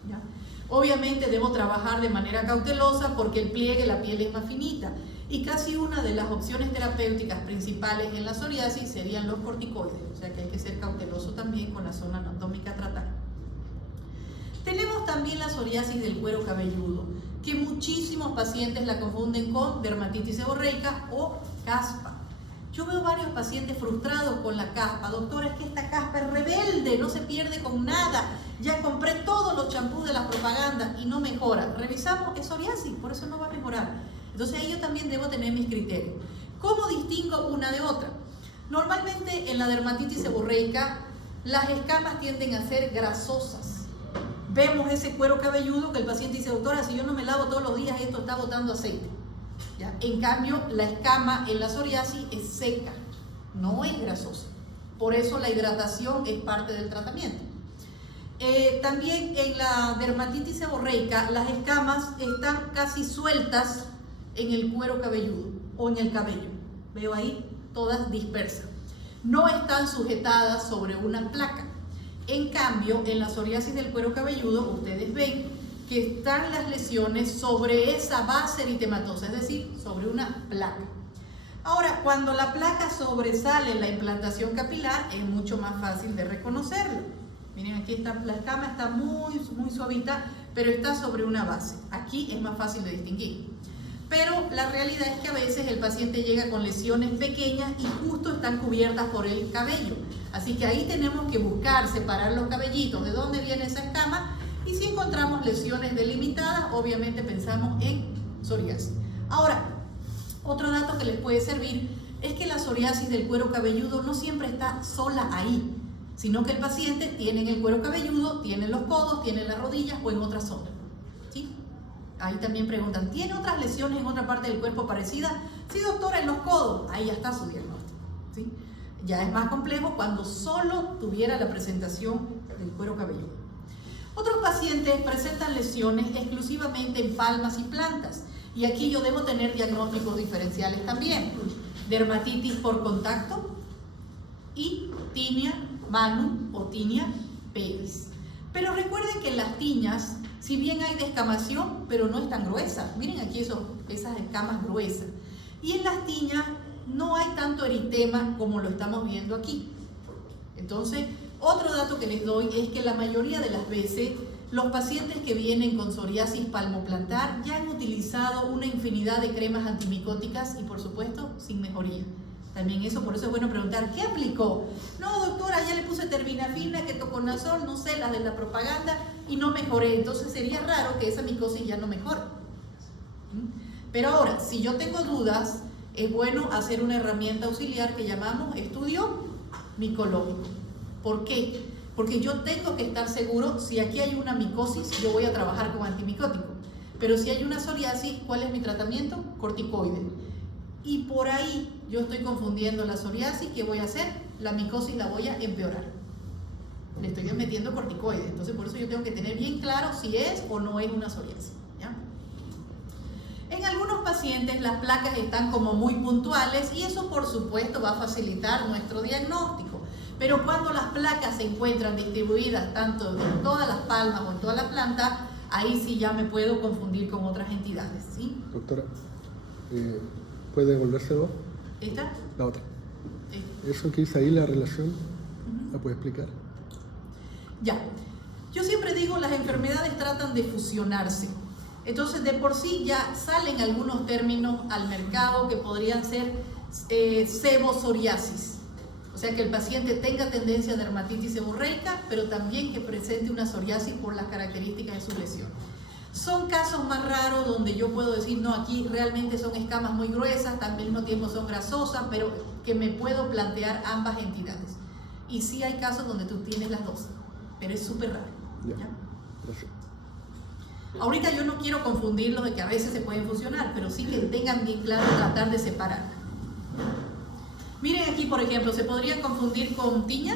¿ya? Obviamente debo trabajar de manera cautelosa porque el pliegue, la piel es más finita y casi una de las opciones terapéuticas principales en la psoriasis serían los corticoides, o sea que hay que ser cauteloso también con la zona anatómica a tratar. Tenemos también la psoriasis del cuero cabelludo, que muchísimos pacientes la confunden con dermatitis seborreica o caspa. Yo veo varios pacientes frustrados con la caspa. Doctora, es que esta caspa es rebelde, no se pierde con nada. Ya compré todos los champús de las propagandas y no mejora. Revisamos, es psoriasis, por eso no va a mejorar. Entonces ahí yo también debo tener mis criterios. ¿Cómo distingo una de otra? Normalmente en la dermatitis seborreica las escamas tienden a ser grasosas, vemos ese cuero cabelludo que el paciente dice, doctora, si yo no me lavo todos los días, esto está botando aceite. ¿Ya? En cambio, la escama en la psoriasis es seca, no es grasosa. Por eso la hidratación es parte del tratamiento. También en la dermatitis seborreica, las escamas están casi sueltas en el cuero cabelludo o en el cabello. Veo ahí, todas dispersas. No están sujetadas sobre una placa. En cambio, en la psoriasis del cuero cabelludo, ustedes ven que están las lesiones sobre esa base eritematosa, es decir, sobre una placa. Ahora, cuando la placa sobresale en la implantación capilar, es mucho más fácil de reconocerlo. Miren, aquí está, la escama está muy suavita, pero está sobre una base. Aquí es más fácil de distinguir. Pero la realidad es que a veces el paciente llega con lesiones pequeñas y justo están cubiertas por el cabello. Así que ahí tenemos que buscar, separar los cabellitos, de dónde viene esa escama, y si encontramos lesiones delimitadas, obviamente pensamos en psoriasis. Ahora, otro dato que les puede servir es que la psoriasis del cuero cabelludo no siempre está sola ahí, sino que el paciente tiene en el cuero cabelludo, tiene en los codos, tiene en las rodillas o en otra zona. ¿Sí? Ahí también preguntan, ¿tiene otras lesiones en otra parte del cuerpo parecida? Sí, doctora, en los codos. Ahí ya está su diagnóstico. ¿Sí? Ya es más complejo cuando solo tuviera la presentación del cuero cabelludo. Otros pacientes presentan lesiones exclusivamente en palmas y plantas. Y aquí yo debo tener diagnósticos diferenciales también. Dermatitis por contacto y tinea manu o tinea pedis. Pero recuerden que en las tiñas, si bien hay descamación, pero no es tan gruesa. Miren aquí esas escamas gruesas. Y en las tiñas no hay tanto eritema como lo estamos viendo aquí. Entonces, otro dato que les doy es que la mayoría de las veces los pacientes que vienen con psoriasis palmoplantar ya han utilizado una infinidad de cremas antimicóticas y por supuesto sin mejoría. También eso, por eso es bueno preguntar, ¿qué aplicó? No, doctora, ya le puse terbinafina, ketoconazol, no sé, las de la propaganda y no mejoré. Entonces sería raro que esa micosis ya no mejore. Pero ahora, si yo tengo dudas, es bueno hacer una herramienta auxiliar que llamamos estudio micológico. ¿Por qué? Porque yo tengo que estar seguro, si aquí hay una micosis, yo voy a trabajar con antimicótico. Pero si hay una psoriasis, ¿cuál es mi tratamiento? Corticoide. Y por ahí yo estoy confundiendo la psoriasis, ¿qué voy a hacer? La micosis la voy a empeorar. Le estoy metiendo corticoide. Entonces por eso yo tengo que tener bien claro si es o no es una psoriasis. ¿Ya? En algunos pacientes las placas están como muy puntuales y eso por supuesto va a facilitar nuestro diagnóstico. Pero cuando las placas se encuentran distribuidas tanto en todas las palmas o en toda la planta, ahí sí ya me puedo confundir con otras entidades. ¿Sí? Doctora, ¿puede devolvérselo? ¿Esta? La otra. Eso que dice ahí, la relación, ¿la puede explicar? Ya. Yo siempre digo, las enfermedades tratan de fusionarse. Entonces, de por sí ya salen algunos términos al mercado que podrían ser sebosoriasis. O sea, que el paciente tenga tendencia a dermatitis seborreica, pero también que presente una psoriasis por las características de su lesión. Son casos más raros donde yo puedo decir, no, aquí realmente son escamas muy gruesas, también al mismo tiempo son grasosas, pero que me puedo plantear ambas entidades. Y sí hay casos donde tú tienes las dos, pero es súper raro. ¿Ya? Gracias. Ahorita yo no quiero confundirlos de que a veces se pueden fusionar, pero sí que tengan bien claro tratar de separar. Miren aquí, por ejemplo, ¿se podría confundir con tiña?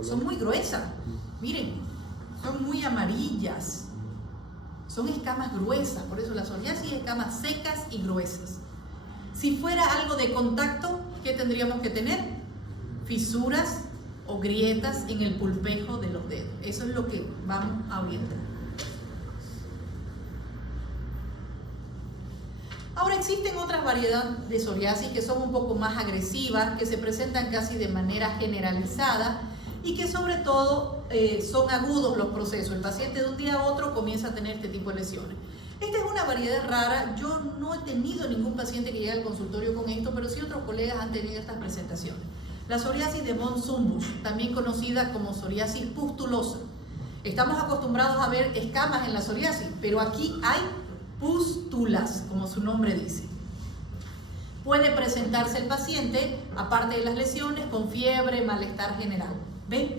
Son muy gruesas. Miren, son muy amarillas. Son escamas gruesas, por eso la psoriasis es escamas secas y gruesas. Si fuera algo de contacto, ¿qué tendríamos que tener? Fisuras o grietas en el pulpejo de los dedos. Eso es lo que vamos a orientar. Ahora existen otras variedades de psoriasis que son un poco más agresivas, que se presentan casi de manera generalizada y que sobre todo son agudos los procesos. El paciente de un día a otro comienza a tener este tipo de lesiones. Esta es una variedad rara. Yo no he tenido ningún paciente que llegue al consultorio con esto, pero sí otros colegas han tenido estas presentaciones. La psoriasis de von Sumbus, también conocida como psoriasis pustulosa. Estamos acostumbrados a ver escamas en la psoriasis, pero aquí hay pústulas, como su nombre dice. Puede presentarse el paciente, aparte de las lesiones, con fiebre, malestar general. ¿Ven?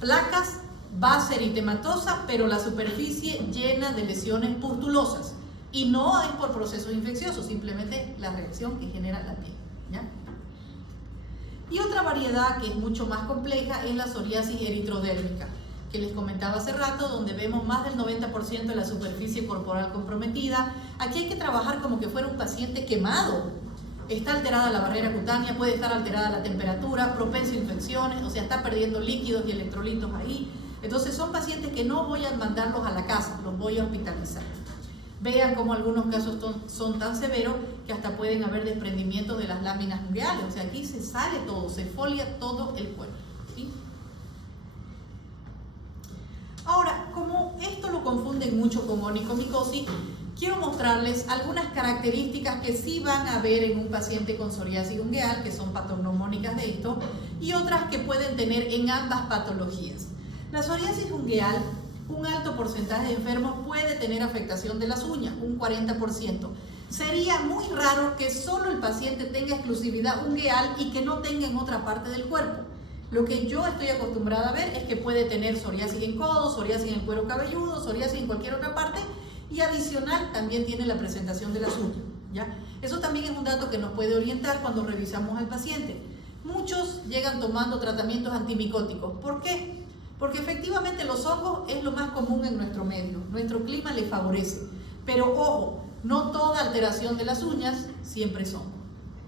Placas base eritematosa, pero la superficie llena de lesiones pustulosas. Y no es por procesos infecciosos, simplemente la reacción que genera la piel, ¿ya? Y otra variedad que es mucho más compleja es la psoriasis eritrodérmica, que les comentaba hace rato, donde vemos más del 90% de la superficie corporal comprometida. Aquí hay que trabajar como que fuera un paciente quemado. Está alterada la barrera cutánea, puede estar alterada la temperatura, propenso a infecciones, o sea, está perdiendo líquidos y electrolitos ahí. Entonces son pacientes que no voy a mandarlos a la casa, los voy a hospitalizar. Vean cómo algunos casos son tan severos que hasta pueden haber desprendimientos de las láminas ungueales. O sea, aquí se sale todo, se folia todo el cuerpo, ¿sí? Ahora, como esto lo confunden mucho con onicomicosis, quiero mostrarles algunas características que sí van a ver en un paciente con psoriasis ungueal, que son patognomónicas de esto, y otras que pueden tener en ambas patologías. La psoriasis ungueal, un alto porcentaje de enfermos puede tener afectación de las uñas, un 40%. Sería muy raro que solo el paciente tenga exclusividad ungueal y que no tenga en otra parte del cuerpo. Lo que yo estoy acostumbrada a ver es que puede tener psoriasis en codo, psoriasis en el cuero cabelludo, psoriasis en cualquier otra parte, y adicional también tiene la presentación de las uñas, ¿ya? Eso también es un dato que nos puede orientar cuando revisamos al paciente. Muchos llegan tomando tratamientos antimicóticos. ¿Por qué? Porque efectivamente los hongos es lo más común en nuestro medio, nuestro clima les favorece, pero ojo, no toda alteración de las uñas siempre es hongo.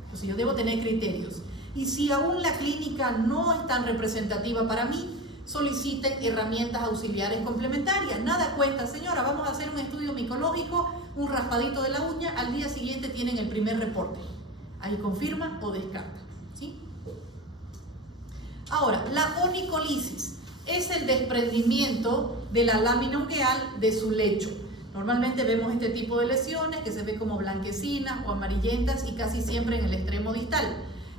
Entonces yo debo tener criterios, y si aún la clínica no es tan representativa para mí, soliciten herramientas auxiliares complementarias. Nada cuesta, señora, vamos a hacer un estudio micológico, un raspadito de la uña, al día siguiente tienen el primer reporte, ahí confirma o descarta, ¿sí? Ahora, la onicolisis es el desprendimiento de la lámina ungueal de su lecho. Normalmente vemos este tipo de lesiones que se ve como blanquecinas o amarillentas y casi siempre en el extremo distal.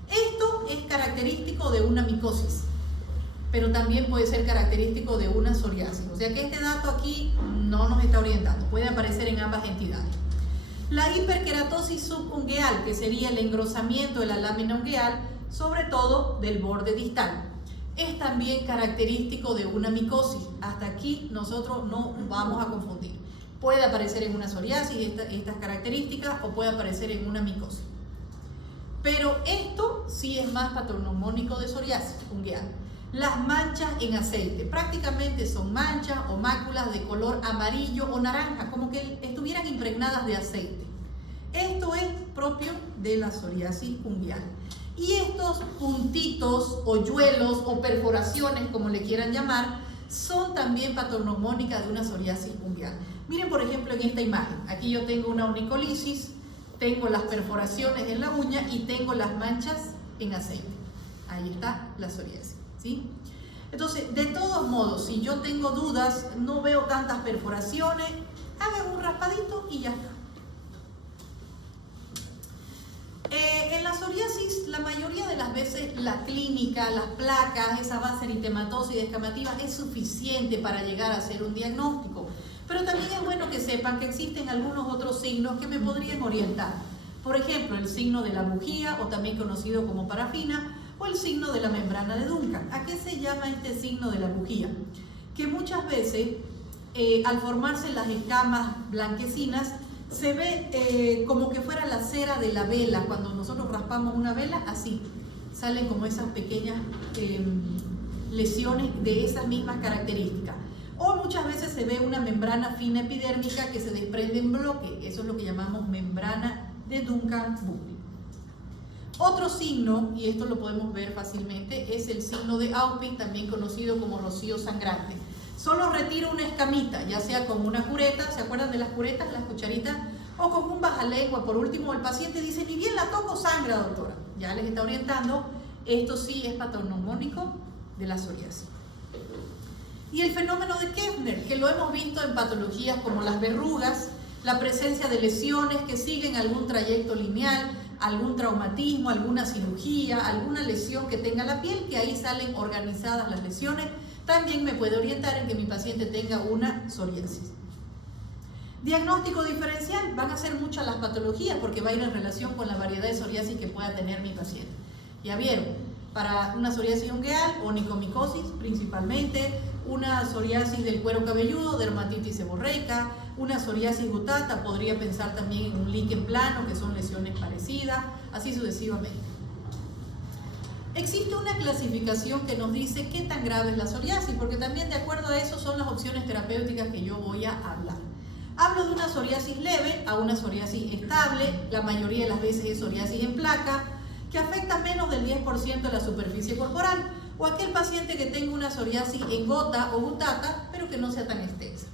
Esto es característico de una micosis, pero también puede ser característico de una psoriasis. O sea que este dato aquí no nos está orientando, puede aparecer en ambas entidades. La hiperkeratosis subungueal, que sería el engrosamiento de la lámina ungueal, sobre todo del borde distal, es también característico de una micosis. Hasta aquí nosotros no vamos a confundir. Puede aparecer en una psoriasis estas características o puede aparecer en una micosis. Pero esto sí es más patognomónico de psoriasis ungueal. Las manchas en aceite, prácticamente son manchas o máculas de color amarillo o naranja, como que estuvieran impregnadas de aceite. Esto es propio de la psoriasis ungueal. Y estos puntitos, hoyuelos o perforaciones, como le quieran llamar, son también patognomónicas de una psoriasis ungueal. Miren, por ejemplo, en esta imagen. Aquí yo tengo una onicolisis, tengo las perforaciones en la uña y tengo las manchas en aceite. Ahí está la psoriasis, ¿sí? Entonces, de todos modos, si yo tengo dudas, no veo tantas perforaciones, hagan un raspadito y ya está. En la psoriasis, la mayoría de las veces la clínica, las placas, esa base eritematosa y descamativa es suficiente para llegar a hacer un diagnóstico. Pero también es bueno que sepan que existen algunos otros signos que me podrían orientar. Por ejemplo, el signo de la bujía, o también conocido como parafina, o el signo de la membrana de Duncan. ¿A qué se llama este signo de la bujía? Que muchas veces, al formarse las escamas blanquecinas, se ve como que fuera la cera de la vela. Cuando nosotros raspamos una vela, así salen como esas pequeñas lesiones de esas mismas características. O muchas veces se ve una membrana fina epidérmica que se desprende en bloque. Eso es lo que llamamos membrana de Duncan-Buckley. Otro signo, y esto lo podemos ver fácilmente, es el signo de Aupin, también conocido como rocío sangrante. Solo retiro una escamita, ya sea con una cureta, ¿se acuerdan de las curetas, las cucharitas? O con un bajalengua. Por último, el paciente dice, ni bien la toco, sangra, doctora. Ya les está orientando, esto sí es patognomónico de la psoriasis. Y el fenómeno de Kepner, que lo hemos visto en patologías como las verrugas, la presencia de lesiones que siguen algún trayecto lineal, algún traumatismo, alguna cirugía, alguna lesión que tenga la piel, que ahí salen organizadas las lesiones, también me puede orientar en que mi paciente tenga una psoriasis. Diagnóstico diferencial, van a ser muchas las patologías porque va a ir en relación con la variedad de psoriasis que pueda tener mi paciente. Ya vieron, para una psoriasis ungueal, onicomicosis principalmente, una psoriasis del cuero cabelludo, dermatitis seborreica, una psoriasis gutata, podría pensar también en un líquen plano, que son lesiones parecidas, así sucesivamente. Existe una clasificación que nos dice qué tan grave es la psoriasis, porque también de acuerdo a eso son las opciones terapéuticas que yo voy a hablar. Hablo de una psoriasis leve a una psoriasis estable, la mayoría de las veces es psoriasis en placa, que afecta menos del 10% de la superficie corporal, o aquel paciente que tenga una psoriasis en gota o gutata, pero que no sea tan extensa.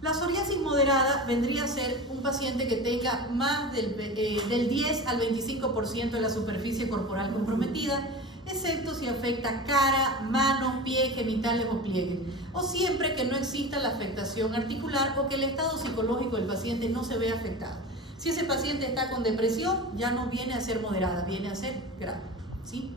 La psoriasis moderada vendría a ser un paciente que tenga más del 10 al 25% de la superficie corporal comprometida, excepto si afecta cara, manos, pies, genitales o pliegues, o siempre que no exista la afectación articular o que el estado psicológico del paciente no se vea afectado. Si ese paciente está con depresión, ya no viene a ser moderada, viene a ser grave, ¿sí?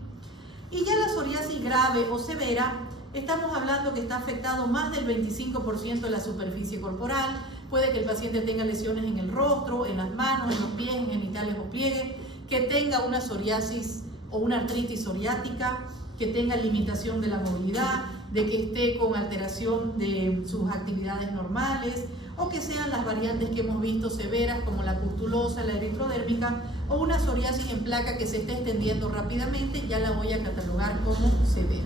Y ya la psoriasis grave o severa, estamos hablando que está afectado más del 25% de la superficie corporal, puede que el paciente tenga lesiones en el rostro, en las manos, en los pies, en genitales o pliegues, que tenga una psoriasis o una artritis psoriática, que tenga limitación de la movilidad, de que esté con alteración de sus actividades normales, o que sean las variantes que hemos visto severas como la pustulosa, la eritrodérmica, o una psoriasis en placa que se esté extendiendo rápidamente, ya la voy a catalogar como severa.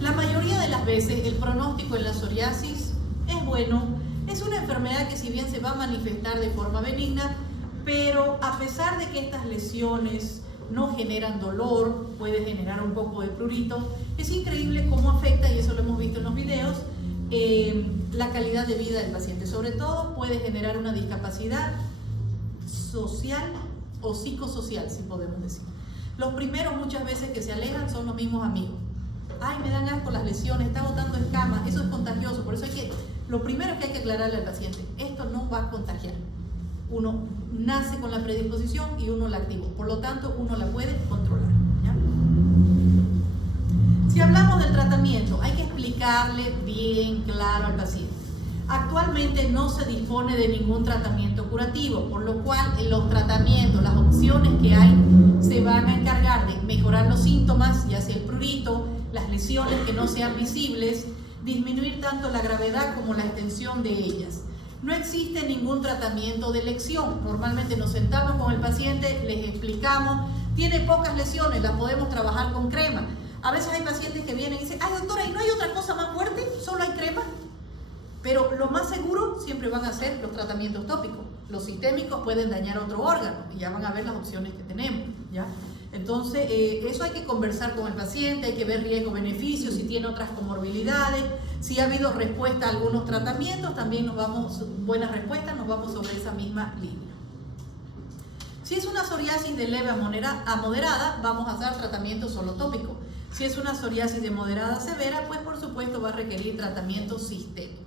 La mayoría de las veces el pronóstico en la psoriasis es bueno, es una enfermedad que si bien se va a manifestar de forma benigna, pero a pesar de que estas lesiones no generan dolor, puede generar un poco de prurito, es increíble cómo afecta, y eso lo hemos visto en los videos, la calidad de vida del paciente. Sobre todo puede generar una discapacidad social o psicosocial, si podemos decir. Los primeros muchas veces que se alejan son los mismos amigos. Ay, me dan asco las lesiones, está botando escamas, eso es contagioso. Por eso lo primero que hay que aclararle al paciente, esto no va a contagiar. Uno nace con la predisposición y uno la activa, por lo tanto uno la puede controlar, ¿ya? Si hablamos del tratamiento, hay que explicarle bien claro al paciente. Actualmente no se dispone de ningún tratamiento curativo, por lo cual en los tratamientos, las opciones que hay, se van a encargar de mejorar los síntomas, ya sea el prurito, las lesiones que no sean visibles, disminuir tanto la gravedad como la extensión de ellas. No existe ningún tratamiento de elección. Normalmente nos sentamos con el paciente, les explicamos, tiene pocas lesiones, las podemos trabajar con crema. A veces hay pacientes que vienen y dicen, ay doctora, ¿y no hay otra cosa más fuerte? ¿Solo hay crema? Pero lo más seguro siempre van a ser los tratamientos tópicos. Los sistémicos pueden dañar otro órgano y ya van a ver las opciones que tenemos, ¿ya? Entonces, eso hay que conversar con el paciente, hay que ver riesgo-beneficio, si tiene otras comorbilidades, si ha habido respuesta a algunos tratamientos, también buenas respuestas, nos vamos sobre esa misma línea. Si es una psoriasis de leve a moderada, vamos a dar tratamiento solo tópico. Si es una psoriasis de moderada a severa, pues por supuesto va a requerir tratamiento sistémico.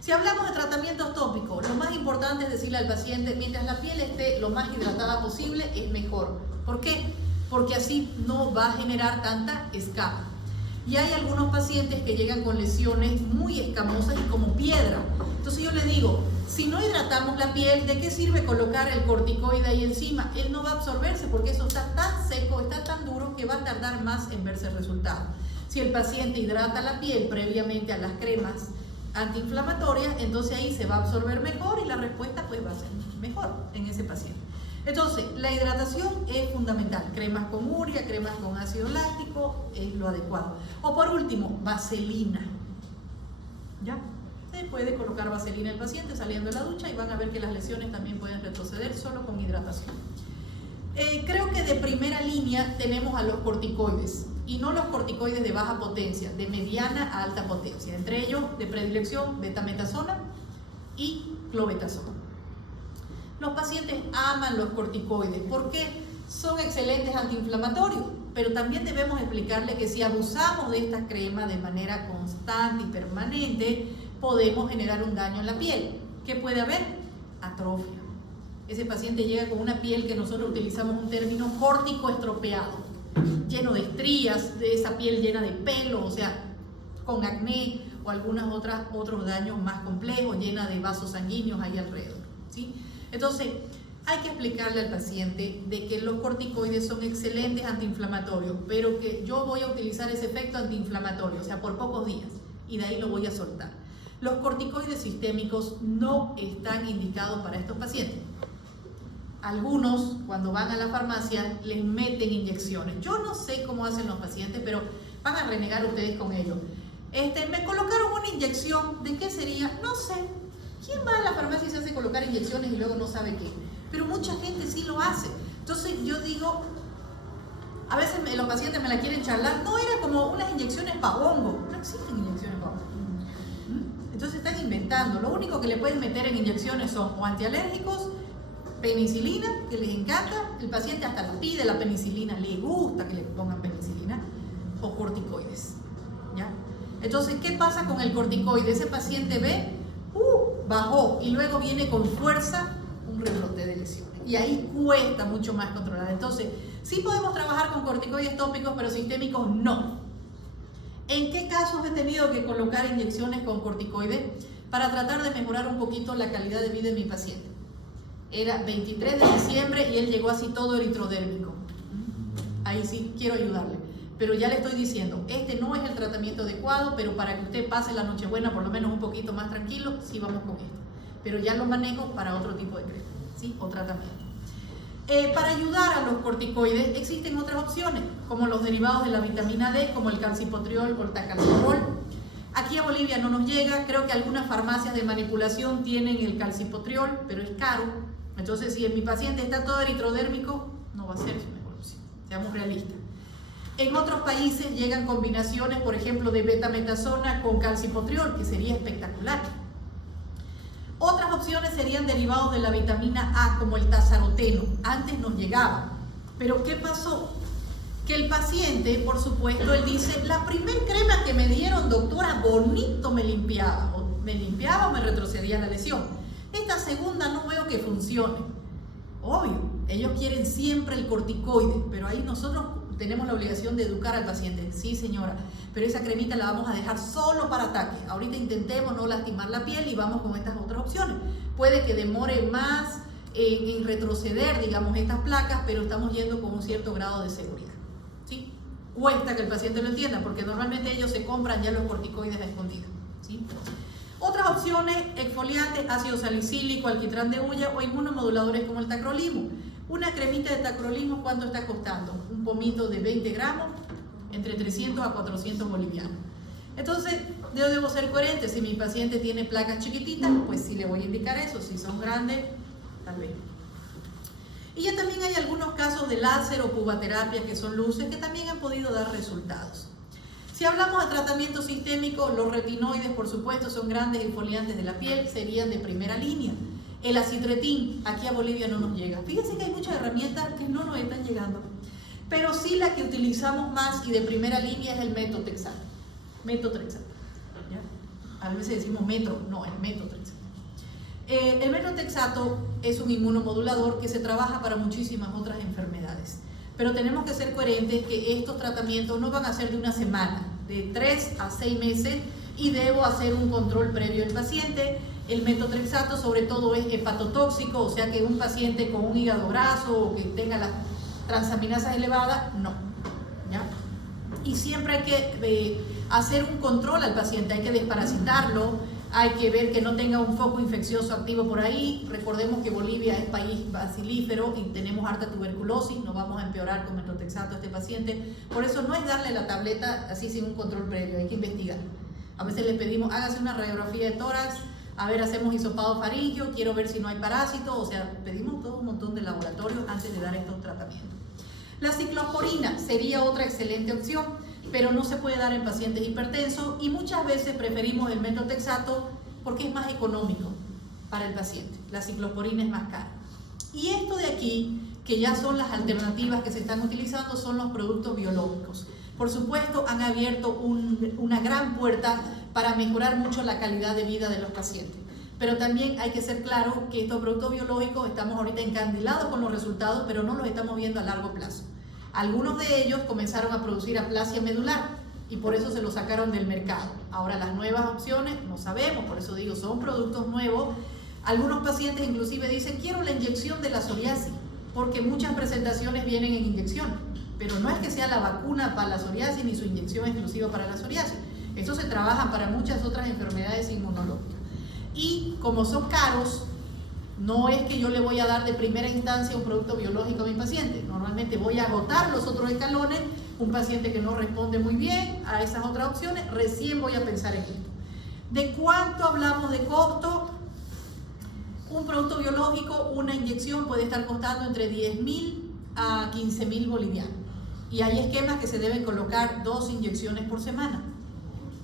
Si hablamos de tratamientos tópicos, lo más importante es decirle al paciente, mientras la piel esté lo más hidratada posible, es mejor. ¿Por qué? Porque así no va a generar tanta escama. Y hay algunos pacientes que llegan con lesiones muy escamosas y como piedra. Entonces yo les digo, si no hidratamos la piel, ¿de qué sirve colocar el corticoide ahí encima? Él no va a absorberse porque eso está tan seco, está tan duro que va a tardar más en verse el resultado. Si el paciente hidrata la piel previamente a las cremas antiinflamatorias, entonces ahí se va a absorber mejor y la respuesta pues va a ser mejor en ese paciente. Entonces, la hidratación es fundamental. Cremas con urea, cremas con ácido láctico es lo adecuado. O por último, vaselina. ¿Ya? Se puede colocar vaselina al paciente saliendo de la ducha y van a ver que las lesiones también pueden retroceder solo con hidratación. Creo que de primera línea tenemos a los corticoides, y no los corticoides de baja potencia, de mediana a alta potencia. Entre ellos, de predilección, betametasona y clobetasona. Los pacientes aman los corticoides porque son excelentes antiinflamatorios, pero también debemos explicarle que si abusamos de esta crema de manera constante y permanente, podemos generar un daño en la piel. ¿Qué puede haber? Atrofia. Ese paciente llega con una piel que nosotros utilizamos un término córtico estropeado, lleno de estrías, de esa piel llena de pelo, o sea, con acné o algunos otros daños más complejos, llena de vasos sanguíneos ahí alrededor, ¿sí? Entonces, Hay que explicarle al paciente de que los corticoides son excelentes antiinflamatorios, pero que yo voy a utilizar ese efecto antiinflamatorio, o sea, por pocos días, y de ahí lo voy a soltar. Los corticoides sistémicos no están indicados para estos pacientes. Algunos, cuando van a la farmacia, les meten inyecciones. Yo no sé cómo hacen los pacientes, pero van a renegar ustedes con ello. Me colocaron una inyección, ¿de qué sería? No sé. ¿Quién va a la farmacia y se hace colocar inyecciones y luego no sabe qué? Pero mucha gente sí lo hace. Entonces yo digo, a veces los pacientes me la quieren charlar, no, era como unas inyecciones para hongo. No existen inyecciones para hongo. Entonces están inventando. Lo único que le pueden meter en inyecciones son o antialérgicos, penicilina, que les encanta, el paciente hasta la pide la penicilina, le gusta que le pongan penicilina, o corticoides, ¿ya? Entonces, ¿qué pasa con el corticoide? Ese paciente ve, bajó, y luego viene con fuerza un rebrote de lesiones, y ahí cuesta mucho más controlar. Entonces, sí podemos trabajar con corticoides tópicos, pero sistémicos no. ¿En qué casos he tenido que colocar inyecciones con corticoides para tratar de mejorar un poquito la calidad de vida de mi paciente? Era 23 de diciembre y él llegó así todo eritrodérmico. Ahí sí quiero ayudarle, pero ya le estoy diciendo, este no es el tratamiento adecuado, pero para que usted pase la Nochebuena por lo menos un poquito más tranquilo, sí vamos con esto. Pero ya lo manejo para otro tipo de crema, ¿sí? O tratamiento. Para ayudar a los corticoides existen otras opciones, como los derivados de la vitamina D, como el calcipotriol o el tacalciprol. Aquí a Bolivia no nos llega, creo que algunas farmacias de manipulación tienen el calcipotriol, pero es caro. Entonces, si mi paciente está todo eritrodérmico, no va a ser su mejor opción, seamos realistas. En otros países llegan combinaciones, por ejemplo, de betametasona con calcipotriol, que sería espectacular. Otras opciones serían derivados de la vitamina A, como el tazaroteno. Antes nos llegaba. Pero ¿qué pasó? Que el paciente, por supuesto, él dice, la primer crema que me dieron, doctora, bonito me limpiaba. O me retrocedía la lesión. Esta segunda no veo que funcione. Obvio, ellos quieren siempre el corticoide, pero ahí nosotros tenemos la obligación de educar al paciente. Sí, señora, pero esa cremita la vamos a dejar solo para ataque. Ahorita intentemos no lastimar la piel y vamos con estas otras opciones. Puede que demore más en retroceder, digamos, estas placas, pero estamos yendo con un cierto grado de seguridad. ¿Sí? Cuesta que el paciente lo entienda, porque normalmente ellos se compran ya los corticoides a escondidas. ¿Sí? Otras opciones, exfoliantes, ácido salicílico, alquitrán de hulla o inmunomoduladores como el tacrolimus. Una cremita de tacrolimus, ¿cuánto está costando? Un pomito de 20 gramos, entre 300 a 400 bolivianos. Entonces, yo debo ser coherente. Si mi paciente tiene placas chiquititas, pues sí le voy a indicar eso. Si son grandes, tal vez. Y ya también hay algunos casos de láser o pubaterapia, que son luces, que también han podido dar resultados. Si hablamos de tratamiento sistémico, los retinoides, por supuesto, son grandes exfoliantes de la piel, serían de primera línea. El acitretín, aquí a Bolivia no nos llega. Fíjense que hay muchas herramientas que no nos están llegando. Pero sí la que utilizamos más y de primera línea es el metotrexato. Metotrexato. ¿Ya? A veces decimos metro, no, el metotrexato. El metotrexato es un inmunomodulador que se trabaja para muchísimas otras enfermedades. Pero tenemos que ser coherentes que estos tratamientos no van a ser de una semana, de 3 a 6 meses, y debo hacer un control previo del paciente. El metotrexato sobre todo es hepatotóxico, o sea que un paciente con un hígado graso o que tenga las transaminasas elevadas, no. ¿Ya? Y siempre hay que hacer un control al paciente, hay que desparasitarlo, hay que ver que no tenga un foco infeccioso activo por ahí. Recordemos que Bolivia es país bacilífero y tenemos harta tuberculosis, no vamos a empeorar con metotrexato a este paciente. Por eso no es darle la tableta así sin un control previo, hay que investigar. A veces les pedimos, hágase una radiografía de tórax, a ver, hacemos hisopado faríngeo, quiero ver si no hay parásitos, o sea, pedimos todo un montón de laboratorios antes de dar estos tratamientos. La ciclosporina sería otra excelente opción, pero no se puede dar en pacientes hipertensos y muchas veces preferimos el metotrexato porque es más económico para el paciente. La ciclosporina es más cara. Y esto de aquí, que ya son las alternativas que se están utilizando, son los productos biológicos. Por supuesto, han abierto una gran puerta para mejorar mucho la calidad de vida de los pacientes. Pero también hay que ser claro que estos productos biológicos estamos ahorita encandilados con los resultados, pero no los estamos viendo a largo plazo. Algunos de ellos comenzaron a producir aplasia medular y por eso se los sacaron del mercado. Ahora las nuevas opciones no sabemos, por eso digo, son productos nuevos. Algunos pacientes inclusive dicen, quiero la inyección de la psoriasis, porque muchas presentaciones vienen en inyección, pero no es que sea la vacuna para la psoriasis ni su inyección exclusiva para la psoriasis. Eso se trabaja para muchas otras enfermedades inmunológicas. Y como son caros, no es que yo le voy a dar de primera instancia un producto biológico a mi paciente. Normalmente voy a agotar los otros escalones. Un paciente que no responde muy bien a esas otras opciones, recién voy a pensar en esto. ¿De cuánto hablamos de costo? Un producto biológico, una inyección puede estar costando entre 10.000 a 15.000 bolivianos. Y hay esquemas que se deben colocar 2 inyecciones por semana,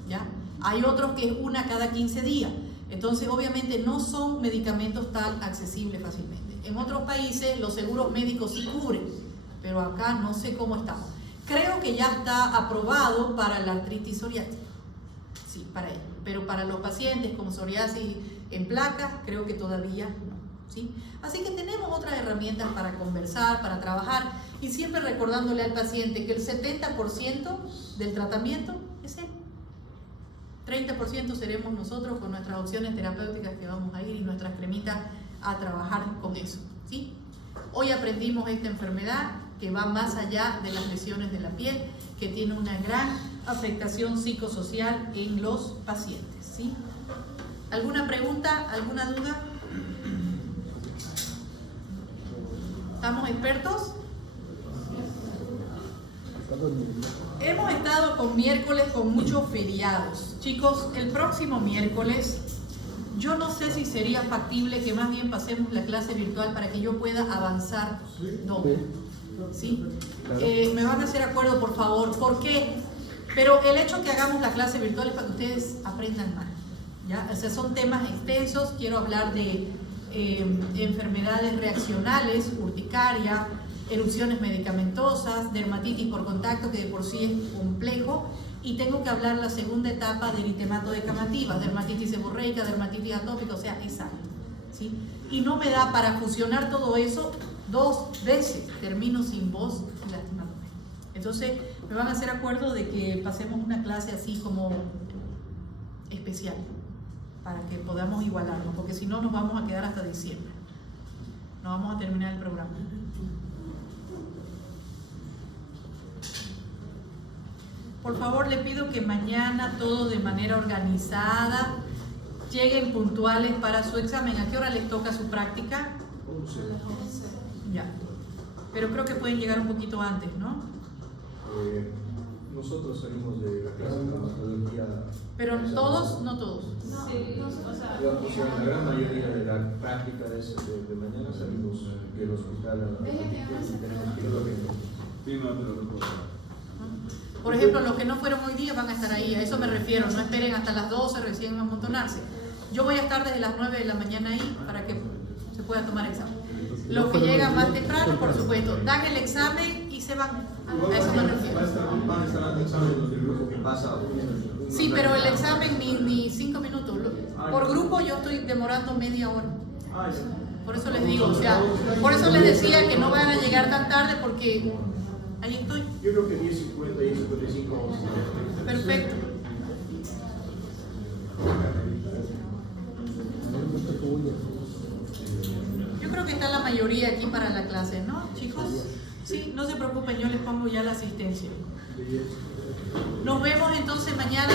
¿ya? Hay otros que es una cada 15 días. Entonces, obviamente, no son medicamentos tan accesibles fácilmente. En otros países los seguros médicos sí cubren, pero acá no sé cómo estamos. Creo que ya está aprobado para la artritis psoriática. Sí, para ello. Pero para los pacientes con psoriasis en placas, creo que todavía no. ¿Sí? Así que tenemos otras herramientas para conversar, para trabajar, y siempre recordándole al paciente que el 70% del tratamiento es él. 30% seremos nosotros con nuestras opciones terapéuticas que vamos a ir y nuestras cremitas a trabajar con eso, ¿sí? Hoy aprendimos esta enfermedad que va más allá de las lesiones de la piel, que tiene una gran afectación psicosocial en los pacientes, ¿sí? ¿Alguna pregunta? ¿Alguna duda? ¿Estamos expertos? Hemos estado con miércoles con muchos feriados. Chicos, el próximo miércoles, yo no sé si sería factible que más bien pasemos la clase virtual para que yo pueda avanzar doble. ¿Sí? Me van a hacer acuerdo, por favor. ¿Por qué? Pero el hecho que hagamos la clase virtual es para que ustedes aprendan más, ¿ya? O sea, son temas extensos. Quiero hablar de enfermedades reaccionales, urticaria, erupciones medicamentosas, dermatitis por contacto, que de por sí es complejo, y tengo que hablar la segunda etapa del eritemato de camativas, dermatitis seborreica, dermatitis atópica, o sea, es algo, ¿sí? Y no me da para fusionar todo eso 2 veces, termino sin voz y lastimándome. Entonces, me van a hacer acuerdo de que pasemos una clase así como especial, para que podamos igualarnos, porque si no nos vamos a quedar hasta diciembre. No vamos a terminar el programa. Por favor, le pido que mañana todos de manera organizada lleguen puntuales para su examen. ¿A qué hora les toca su práctica? 11. Ya. Pero creo que pueden llegar un poquito antes, ¿no? Nosotros salimos de la clase de traumatología. Pero todos, no todos. Sí, la gran mayoría de la práctica de mañana salimos del hospital. Por ejemplo, los que no fueron hoy día van a estar ahí, a eso me refiero, no esperen hasta las 12 recién amontonarse. Yo voy a estar desde las 9 de la mañana ahí para que se pueda tomar examen. Los que llegan más temprano, por supuesto, dan el examen y se van. A eso me refiero. Van a estar dando exámenes del grupo que pasa. Sí, pero el examen ni 5 minutos. Por grupo yo estoy demorando media hora. Por eso les digo, o sea, por eso les decía que no van a llegar tan tarde porque ahí estoy. Yo creo que 10:50 y 55. Perfecto. Yo creo que está la mayoría aquí para la clase, ¿no, chicos? Sí, no se preocupen, yo les pongo ya la asistencia. Nos vemos entonces mañana